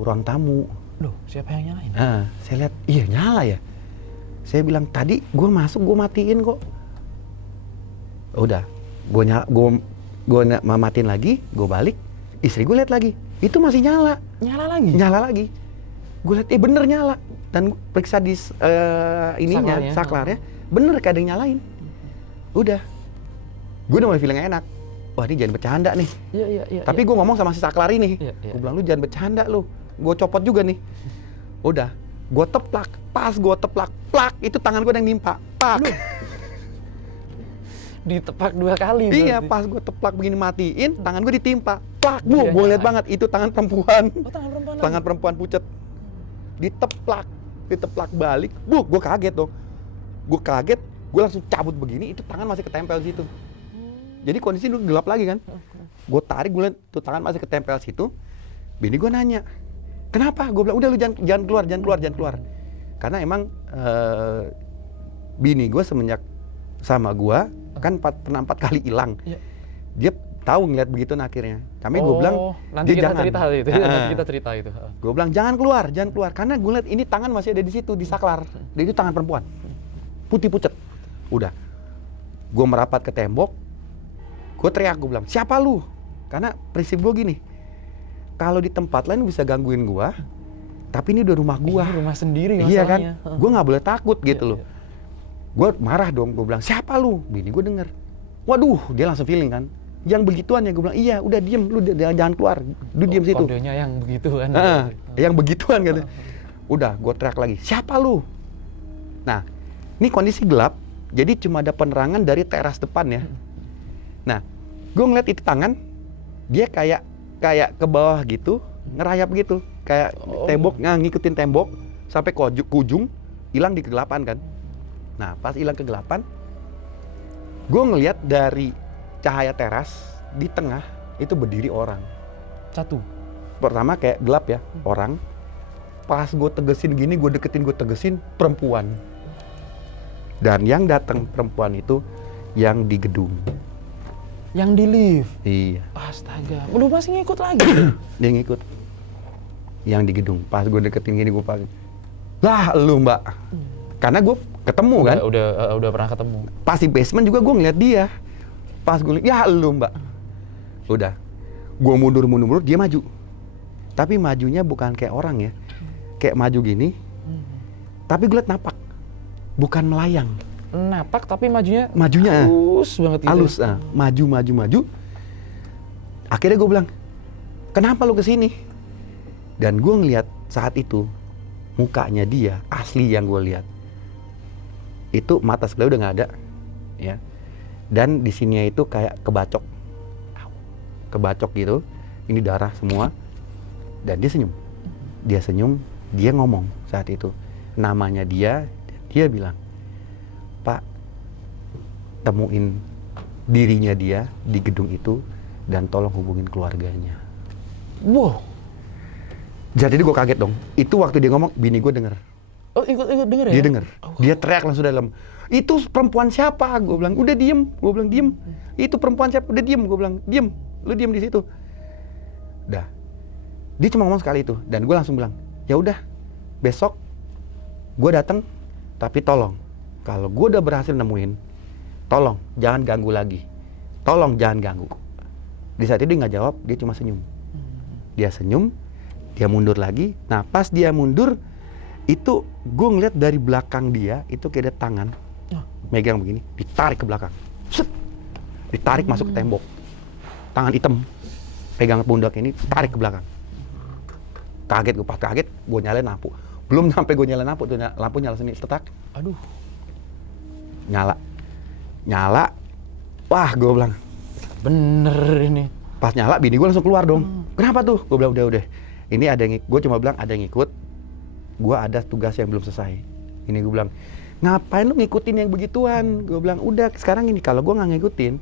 ruang tamu. Loh, siapa yang nyalain? Saya lihat, iya nyala ya. Saya bilang, tadi gue masuk, gue matiin kok. Udah, Gue matiin lagi, gue balik, istri gue lihat lagi, itu masih nyala. Nyala lagi. Gue lihat, bener nyala. Dan periksa di saklarnya, bener kayak ada yang nyalain. Udah, gue udah mulai feeling gak enak. Wah, ini jangan bercanda nih. Iya. Tapi gue ngomong sama si saklar ini, Iya. gue bilang, lu jangan bercanda lu, gue copot juga nih. Udah, gue teplak, pas gue teplak, plak, itu tangan gue yang nimpa, pak. Ditepak 2 kali. Iya, berarti. pas gue teplak begini matiin, tangan gue ditimpa, plak. Dia Gue lihat nyalain. banget, itu tangan perempuan. Oh, tangan perempuan. Tangan perempuan pucet. Diteplak balik, gue kaget dong. Gue kaget, gue langsung cabut begini, itu tangan masih ketempel situ. Jadi kondisi dulu gelap lagi kan. Gue tarik, gue lihat tuh tangan masih ketempel situ. Bini gue nanya, kenapa? Gue bilang, udah lu jangan keluar. Karena emang bini gue semenjak sama gue kan pernah 4 kali hilang. Iya. Dia tahu ngeliat begitu akhirnya. Kami gue bilang, nanti dia kita jangan. cerita hal itu. Nanti kita cerita itu. Gue bilang jangan keluar. Karena gue lihat ini tangan masih ada di situ, di saklar. Dan itu tangan perempuan, putih pucet. Udah, gue merapat ke tembok. Gue teriak, gue bilang, siapa lu? Karena prinsip gue gini, kalau di tempat lain bisa gangguin gue, tapi ini udah rumah gue. Ini rumah sendiri Iya kan? masalahnya. Gue nggak boleh takut gitu loh. Iya. Gue marah dong, gue bilang, siapa lu? Bini gue denger. Waduh, dia langsung feeling kan. Yang begituan ya, gue bilang, iya udah diem, lu jangan keluar. Lu diem situ. Kodenya yang begituan. Yang begituan kan. Udah, gue teriak lagi, siapa lu? Nah, ini kondisi gelap, jadi cuma ada penerangan dari teras depan ya. Nah, gue ngeliat itu tangan, dia kayak ke bawah gitu, ngerayap gitu. Kayak tembok, ngikutin tembok, sampai ke ujung, hilang di kegelapan kan. Nah, pas hilang kegelapan, gue ngeliat dari cahaya teras, di tengah, itu berdiri orang. Satu. Pertama kayak gelap ya, orang. Pas gue tegesin gini, gue tegesin, perempuan. Dan yang datang perempuan itu, yang di gedung. Yang di lift. Iya, Astaga. Lu masih ngikut lagi? dia ngikut. Yang di gedung. Pas gue deketin gini, gue panggil, lah lu mbak. Karena gue ketemu kan. Udah pernah ketemu. Pas di basement juga gue ngeliat dia. Pas gue liat, ya lu mbak. Udah, gue mundur, dia maju. Tapi majunya bukan kayak orang ya. Kayak maju gini. Tapi gue liat napak. Bukan melayang. Napak tapi majunya halus banget gitu. Halus, maju. Akhirnya gue bilang, kenapa lu kesini? Dan gue ngeliat saat itu, mukanya dia, asli yang gue lihat. Itu mata sebelah udah nggak ada. Ya. Dan di sininya itu kayak kebacok gitu. Ini darah semua. Dan dia senyum, dia ngomong saat itu. Namanya dia bilang, Pak, temuin dirinya dia di gedung itu dan tolong hubungin keluarganya. Wow. Jadi gue kaget dong. Itu waktu dia ngomong, bini gue denger. Oh, ikut denger ya? Dia denger. Dia teriak langsung dalam. Itu perempuan siapa? Gue bilang, udah diem. Gue bilang, diem. Itu perempuan siapa? Udah diem. Gue bilang, diem. Lu diem di situ. Udah. Dia cuma ngomong sekali itu. Dan gue langsung bilang, ya udah, besok gue datang, tapi tolong. Kalau gue udah berhasil nemuin, tolong jangan ganggu lagi. Tolong jangan ganggu. Di saat itu dia nggak jawab, dia cuma senyum. Dia senyum, dia mundur lagi. Nah pas dia mundur, itu gue ngeliat dari belakang dia, itu kayak ada tangan, megang begini, ditarik ke belakang. Set! Ditarik masuk ke tembok. Tangan hitam, pegang pundak ini, tarik ke belakang. Kaget gue, pas kaget, gue nyalain lampu. Belum sampai gue nyalain lampu, tuh lampu nyala sini, setak. Aduh. Nyala, wah gue bilang, Bener ini. pas nyala bini gue langsung keluar dong. Kenapa tuh? Gue bilang udah, ini ada yang gue cuma bilang ada yang ngikut, gue ada tugas yang belum selesai. Ini gue bilang, ngapain lu ngikutin yang begituan? Gue bilang, udah sekarang ini kalau gue nggak ngikutin,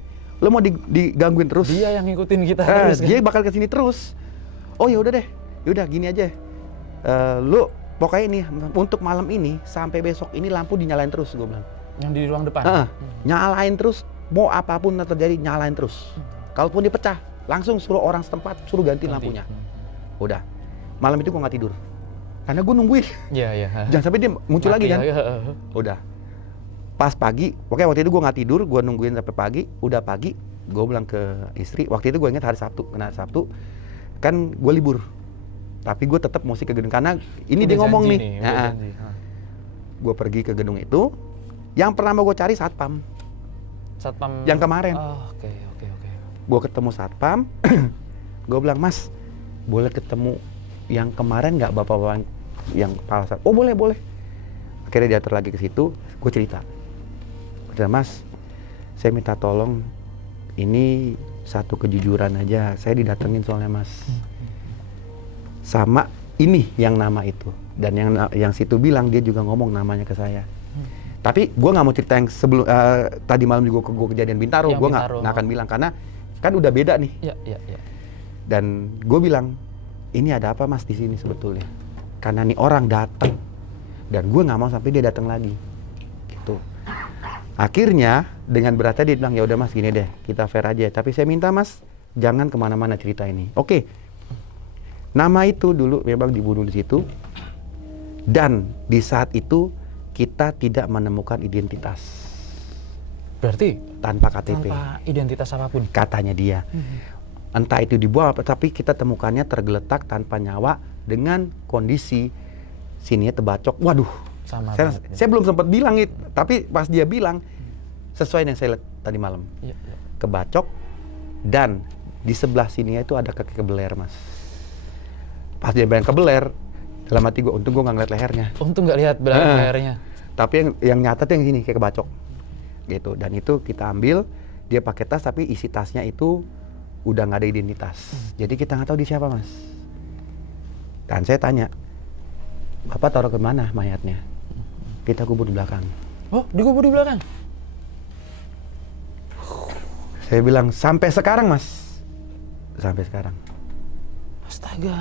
lu mau digangguin terus. Dia yang ngikutin kita terus kan? Dia bakal kesini terus. Oh ya udah deh, yaudah gini aja. Lu pokoknya ini untuk malam ini sampai besok ini lampu dinyalain terus, gue bilang. Yang di ruang depan? Nyalain terus, mau apapun yang terjadi nyalain terus. Kalaupun dia pecah, langsung suruh orang setempat suruh ganti lampunya. Udah, malam itu gue nggak tidur, karena gue nungguin. Iya. Jangan sampai dia muncul lagi kan. Ya. Udah, pas pagi, oke waktu itu gue nggak tidur, gue nungguin sampai pagi. Udah pagi, gue bilang ke istri, waktu itu gue ingat hari Sabtu, karena hari Sabtu kan gue libur, tapi gue tetap mesti ke gedung karena ini dia ngomong nih. Gue pergi ke gedung itu, yang pertama gue cari satpam. Satpam Yang kemarin. Oh, oke. Gue ketemu satpam, gue bilang, Mas, boleh ketemu yang kemarin nggak bapak-bapak yang kepala satpam? Oh boleh. Akhirnya dia lagi ke situ, gue cerita. Mas, saya minta tolong, ini satu kejujuran aja, saya didatengin soalnya Mas. Sama ini yang nama itu. Dan yang situ bilang, dia juga ngomong namanya ke saya. Tapi gue nggak mau cerita yang sebelum, tadi malam juga gue kejadian Bintaro, gue nggak akan bilang, karena kan udah beda nih. Iya. Dan gue bilang, ini ada apa Mas di sini sebetulnya? Karena nih orang datang, dan gue nggak mau sampai dia datang lagi. Gitu. Akhirnya dengan beratnya dia bilang, ya udah Mas gini deh, kita fair aja. Tapi saya minta Mas, jangan kemana-mana cerita ini. Oke. Nama itu dulu memang dibunuh di situ. Dan di saat itu kita tidak menemukan identitas. Berarti Tanpa KTP. tanpa identitas apapun. Katanya dia. Entah itu dibuang apa, tapi kita temukannya tergeletak tanpa nyawa dengan kondisi sininya terbacok. Waduh. Sama Saya belum sempat bilang itu, tapi pas dia bilang sesuai yang saya lihat tadi malam. Iya. Kebacok dan di sebelah sininya itu ada kaki kebeler, Mas. Pas dia bilang kebeler, dalam hati gue, untung gue nggak ngeliat lehernya. Untung nggak lihat belakang lehernya. Tapi yang nyata tuh yang sini kayak kebacok, gitu. Dan itu kita ambil, dia pakai tas tapi isi tasnya itu udah nggak ada identitas. Jadi kita nggak tahu dia siapa, Mas. Dan saya tanya, Bapak taruh ke mana mayatnya? Kita kubur di belakang. Oh, dikubur di belakang? Saya bilang, sampai sekarang, Mas. Sampai sekarang. Astaga.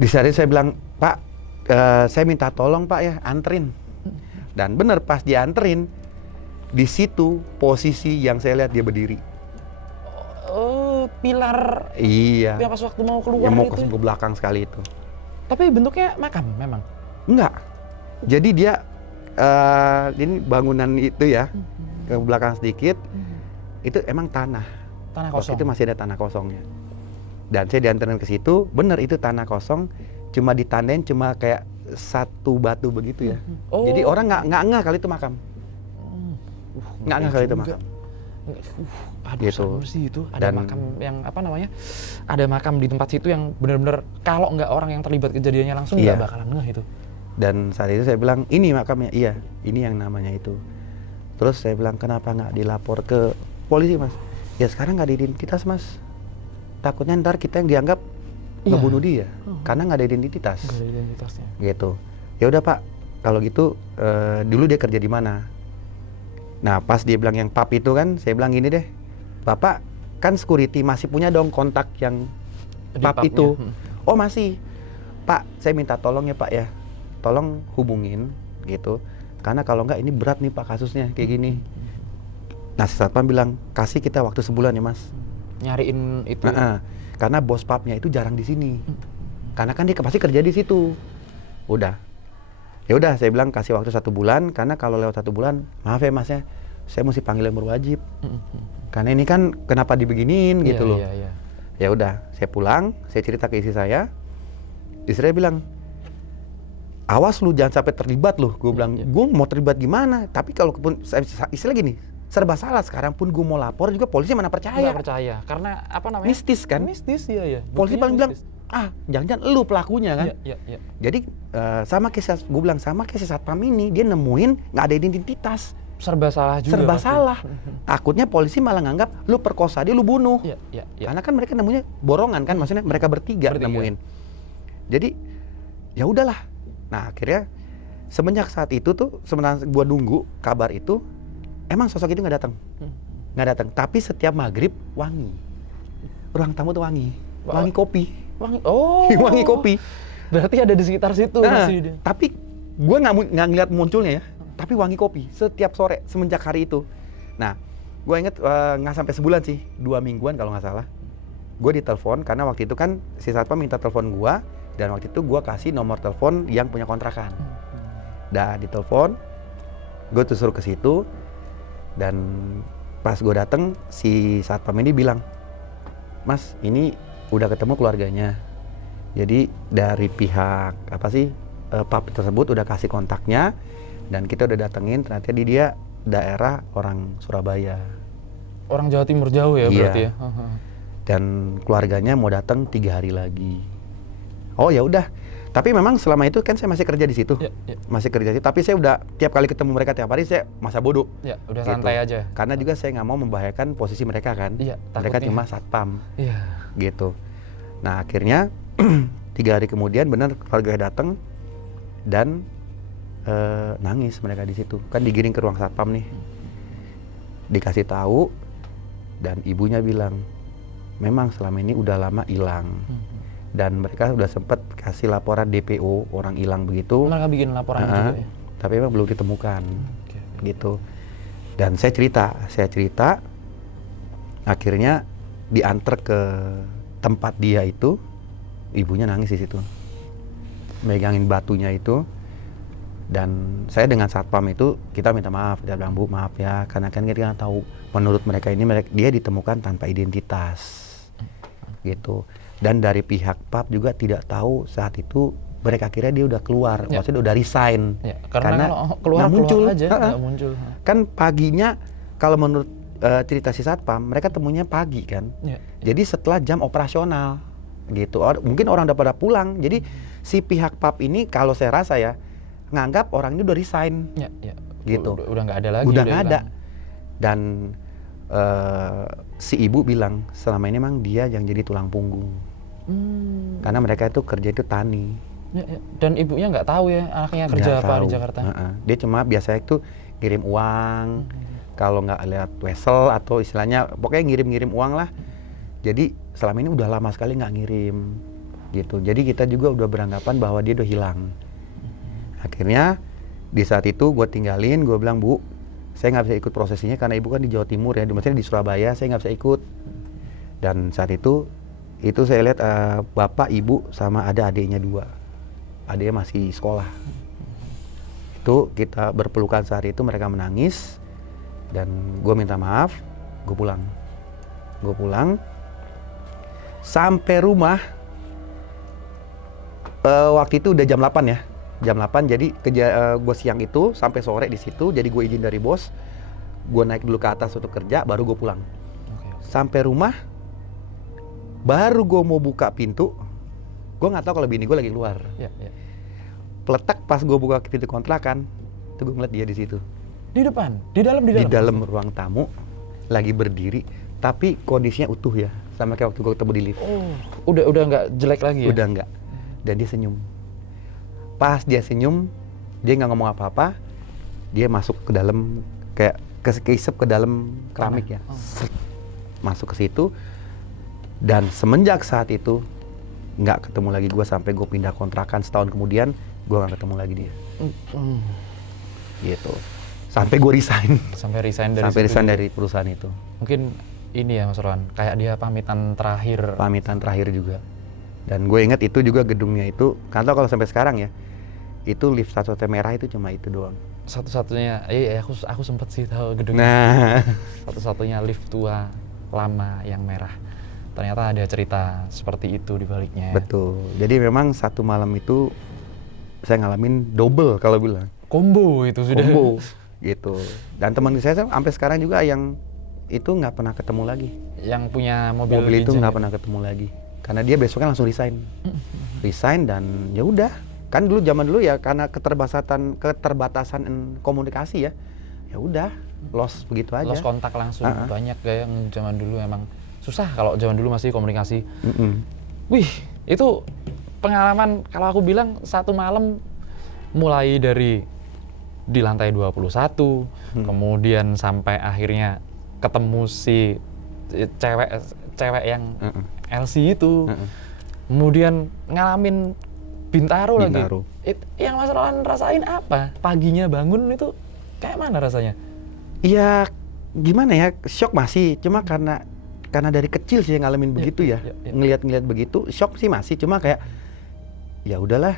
Di saat itu saya bilang, Pak, saya minta tolong Pak ya, anterin. Dan bener pas dianterin, di situ posisi yang saya lihat dia berdiri. Oh, pilar Iya. yang pas waktu mau keluar Yang mau itu. ke belakang sekali itu. Tapi bentuknya makam memang. Enggak. Jadi dia, ini bangunan itu ya, ke belakang sedikit, itu emang tanah. Tanah Waktu kosong. itu masih ada tanah kosongnya. Dan saya dianterin ke situ, bener itu tanah kosong, cuma ditandain cuma kayak satu batu begitu ya. Oh. Jadi orang nggak ngeh kali itu makam. Nggak ngeh kali itu makam. Aduh, Gitu. serem sih itu. Ada Dan- makam yang apa namanya? Ada makam di tempat situ yang benar-benar kalau nggak orang yang terlibat kejadiannya langsung nggak Iya. bakalan ngeh itu. Dan saat itu saya bilang, ini makamnya, iya, ini yang namanya itu. Terus saya bilang, kenapa nggak dilapor ke polisi Mas? Ya sekarang nggak ada identitas Mas. Takutnya ntar kita yang dianggap Iya. ngebunuh dia, karena nggak ada identitas. Nggak ada identitasnya. Gitu. Ya udah Pak, kalau gitu dulu dia kerja di mana? Nah pas dia bilang yang pub itu kan, saya bilang gini deh, Bapak kan security masih punya dong kontak yang Di pub pubnya. itu. Oh masih, Pak saya minta tolong ya Pak ya, tolong hubungin gitu, karena kalau nggak ini berat nih Pak kasusnya kayak gini. Nah si satpam bilang, kasih kita waktu sebulan ya Mas. Nyariin itu. Karena bos pubnya itu jarang di sini. Karena kan dia pasti kerja di situ. Udah. Ya udah, saya bilang kasih waktu 1 bulan, karena kalau lewat 1 bulan, maaf ya Mas ya, saya mesti panggil yang berwajib. Karena ini kan kenapa dibeginiin gitu loh. Iya. Ya udah, saya pulang, saya cerita ke istri saya. Istri saya bilang, awas lu jangan sampai terlibat loh. Gue bilang, gue mau terlibat gimana? Tapi kalau pun istilah gini, serba salah sekarang pun gue mau lapor juga polisi mana percaya. Nggak percaya. Karena apa namanya? Mistis kan? Mistis, iya. Polisi Buktinya paling bilang, mistis. jangan-jangan lu pelakunya kan? Iya. Jadi sama kayak gue bilang, sama kayak si satpam ini, dia nemuin nggak ada identitas. Serba salah juga. Serba pasti. salah. Takutnya polisi malah nganggap lu perkosa dia, lu bunuh. Iya. Karena kan mereka nemunya borongan kan, maksudnya mereka bertiga nemuin. Jadi ya udahlah. Nah akhirnya semenjak saat itu tuh, sementara gua nunggu kabar itu, emang sosok itu nggak datang. Tapi setiap maghrib wangi. Ruang tamu tuh wangi. Wangi kopi. Wangi. Oh. Wangi kopi. Berarti ada di sekitar situ masih dia. Tapi gua nggak ngeliat munculnya ya. Tapi wangi kopi setiap sore semenjak hari itu. Nah, gue inget nggak sampai sebulan sih, 2 mingguan kalau nggak salah. Gue ditelepon karena waktu itu kan si satpam minta telepon gue, dan waktu itu gue kasih nomor telepon yang punya kontrakan. Dah ditelepon, gue tuh suruh ke situ, dan pas gue dateng si satpam ini bilang, Mas ini udah ketemu keluarganya. Jadi dari pihak pub tersebut udah kasih kontaknya dan kita udah datengin, ternyata dia daerah orang Surabaya. Orang Jawa Timur jauh ya Iya. berarti ya. Dan keluarganya mau datang 3 hari lagi. Oh ya udah. Tapi memang selama itu kan saya masih kerja di situ. Ya, ya. Masih kerja di situ. Tapi saya udah tiap kali ketemu mereka tiap hari saya masa bodoh. Ya, udah Gitu. santai aja. Karena juga saya nggak mau membahayakan posisi mereka kan. Iya, Mereka takutnya. cuma satpam Iya. gitu. Nah akhirnya 3 hari kemudian benar keluarga datang dan nangis mereka di situ. Kan digiring ke ruang satpam nih. Dikasih tahu dan ibunya bilang, memang selama ini udah lama hilang. Dan mereka sudah sempat kasih laporan DPO orang hilang begitu. Mereka bikin laporan juga ya. Tapi memang belum ditemukan. Oke. Gitu. Dan saya cerita, akhirnya diantar ke tempat dia itu, ibunya nangis di situ, megangin batunya itu, dan saya dengan satpam itu kita minta maaf, dia bilang, Bu maaf ya, karena kan kita nggak tahu, menurut mereka ini dia ditemukan tanpa identitas, gitu, dan dari pihak pub juga tidak tahu saat itu mereka kira dia udah keluar, Ya. maksudnya udah resign, Ya, karena kalau keluar nggak muncul aja, nggak muncul. kan paginya kalau menurut cerita si satpam mereka temunya pagi kan, Ya. jadi setelah jam operasional gitu. Mungkin orang udah pada pulang, jadi si pihak pub ini kalau saya rasa ya nganggap orang ini udah resign Ya, ya. gitu, Udah nggak ada lagi. udah nggak ada. hilang. Dan si ibu bilang selama ini memang dia yang jadi tulang punggung karena mereka itu kerja itu tani. Ya, ya. Dan ibunya nggak tahu ya anaknya kerja Nggak apa di tahu. Jakarta. Dia cuma biasanya itu kirim uang, kalau nggak lewat wesel atau istilahnya pokoknya ngirim-ngirim uang lah. Jadi selama ini udah lama sekali nggak ngirim gitu. Jadi kita juga udah beranggapan bahwa dia udah hilang. Akhirnya di saat itu gue tinggalin, gue bilang, Bu, saya nggak bisa ikut prosesinya karena ibu kan di Jawa Timur ya, maksudnya di Surabaya, saya nggak bisa ikut. Dan saat itu saya lihat bapak, ibu sama ada adiknya 2. Adiknya masih sekolah. Itu kita berpelukan saat itu, mereka menangis dan gue minta maaf, gue pulang. Sampai rumah waktu itu udah jam 8 ya. Jam 8, jadi gue siang itu sampai sore di situ, jadi gue izin dari bos. Gue naik dulu ke atas untuk kerja, baru gue pulang. Oke. Sampai rumah, baru gue mau buka pintu, gue nggak tahu kalau bini gue lagi keluar. Ya, ya. Peletak pas gue buka pintu kontrakan, itu gue ngeliat dia di situ. Di depan, di dalam. Di dalam ruang tamu, lagi berdiri, tapi kondisinya utuh ya, sama kayak waktu gue ketemu di lift. Oh, udah nggak jelek lagi ya? Udah enggak. Dan dia senyum. Pas dia senyum, dia nggak ngomong apa-apa, dia masuk ke dalam, kayak keisep ke dalam keramik ya. Set. Masuk ke situ, dan semenjak saat itu nggak ketemu lagi gue sampai gue pindah kontrakan setahun kemudian, gue nggak ketemu lagi dia. Gitu. Sampai gue resign. Sampai resign dari Sampai situ resign juga. dari perusahaan itu. Mungkin ini ya Mas Rohan, kayak dia pamitan terakhir. Pamitan terakhir juga. Dan gue ingat itu juga gedungnya itu, kan tau kalau sampai sekarang ya, itu lift satu-satunya merah itu cuma itu doang. Satu-satunya, aku sempet sih tahu gedungnya. Nah, Satu-satunya lift tua lama yang merah. Ternyata ada cerita seperti itu di baliknya. betul. Jadi memang satu malam itu saya ngalamin double kalau bilang. Combo itu sudah. Combo gitu. Dan teman saya sampai sekarang juga yang itu nggak pernah ketemu lagi. Yang punya mobil, Mobil itu legend nggak ya? pernah ketemu lagi. Karena dia besoknya langsung resign. Resign dan ya udah. Kan dulu zaman dulu ya karena keterbatasan komunikasi ya. Ya udah, lost begitu aja. Lost kontak langsung. Ah, ah. Banyak kayak yang zaman dulu emang susah kalau zaman dulu masih komunikasi. Mm-mm. Wih, itu pengalaman kalau aku bilang satu malam mulai dari di lantai 21, kemudian sampai akhirnya ketemu si cewek yang Mm-mm. LC itu. Mm-mm. Kemudian ngalamin Bintaro Bintaro. lagi. Yang Mas Rohan rasain apa? Paginya bangun itu kayak mana rasanya? Iya, gimana ya? Shock masih, cuma karena dari kecil sih yang ngalamin begitu ya. iya. Ngelihat begitu, shock sih masih, cuma kayak ya udahlah.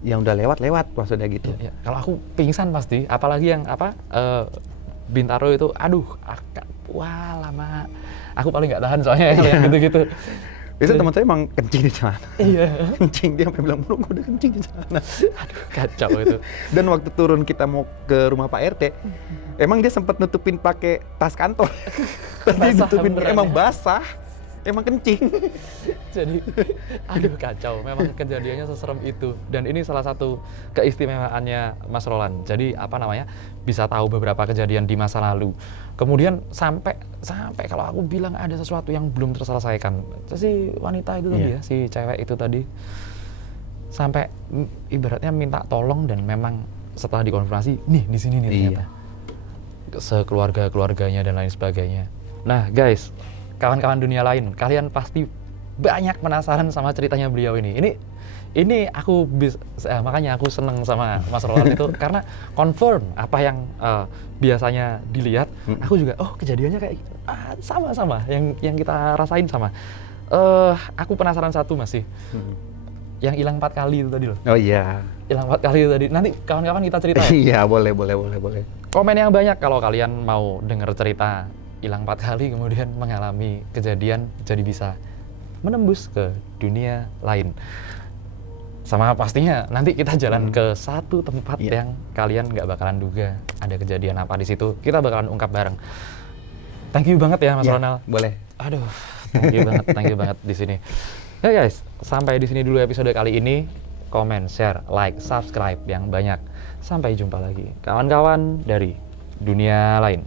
Yang udah lewat maksudnya gitu. Ya, kalau aku pingsan pasti, apalagi yang Bintaro itu, aduh, wah lama. Aku paling nggak tahan soalnya yang gitu-gitu. Biasanya teman saya emang kencing di celana. Iya. Kencing, dia sampai bilang, bro, gue udah kencing di celana. Aduh, kacau itu. Dan waktu turun kita mau ke rumah Pak RT, emang dia sempat nutupin pakai tas kantor. Tas dia Basah nutupin, beneran emang ya? basah, emang kencing. Jadi, aduh kacau. Memang kejadiannya seserem itu. Dan ini salah satu keistimewaannya Mas Roland. Jadi apa namanya, bisa tahu beberapa kejadian di masa lalu. Kemudian sampai kalau aku bilang ada sesuatu yang belum terselesaikan, si wanita itu tadi ya, si cewek itu tadi, sampai ibaratnya minta tolong dan memang setelah dikonfirmasi, nih di sini nih ternyata. Sekeluarga-keluarganya dan lain sebagainya. Nah guys, kawan-kawan dunia lain, kalian pasti banyak penasaran sama ceritanya beliau ini. Ini aku makanya aku seneng sama Mas Roland itu karena confirm apa yang biasanya dilihat. Aku juga kejadiannya kayak sama yang kita rasain sama. Aku penasaran satu masih. Yang hilang 4 kali itu tadi loh. Oh iya. Hilang 4 kali itu tadi. Nanti kawan-kawan kita cerita. Iya, boleh. Komen yang banyak kalau kalian mau denger cerita hilang 4 kali kemudian mengalami kejadian jadi bisa menembus ke dunia lain. Sama pastinya nanti kita jalan ke satu tempat yang kalian nggak bakalan duga ada kejadian apa di situ. Kita bakalan ungkap bareng. Thank you banget ya Mas Ronald. Boleh. Aduh, thank you banget di sini. Ya guys, sampai di sini dulu episode kali ini. Komen, share, like, subscribe yang banyak. Sampai jumpa lagi kawan-kawan dari dunia lain.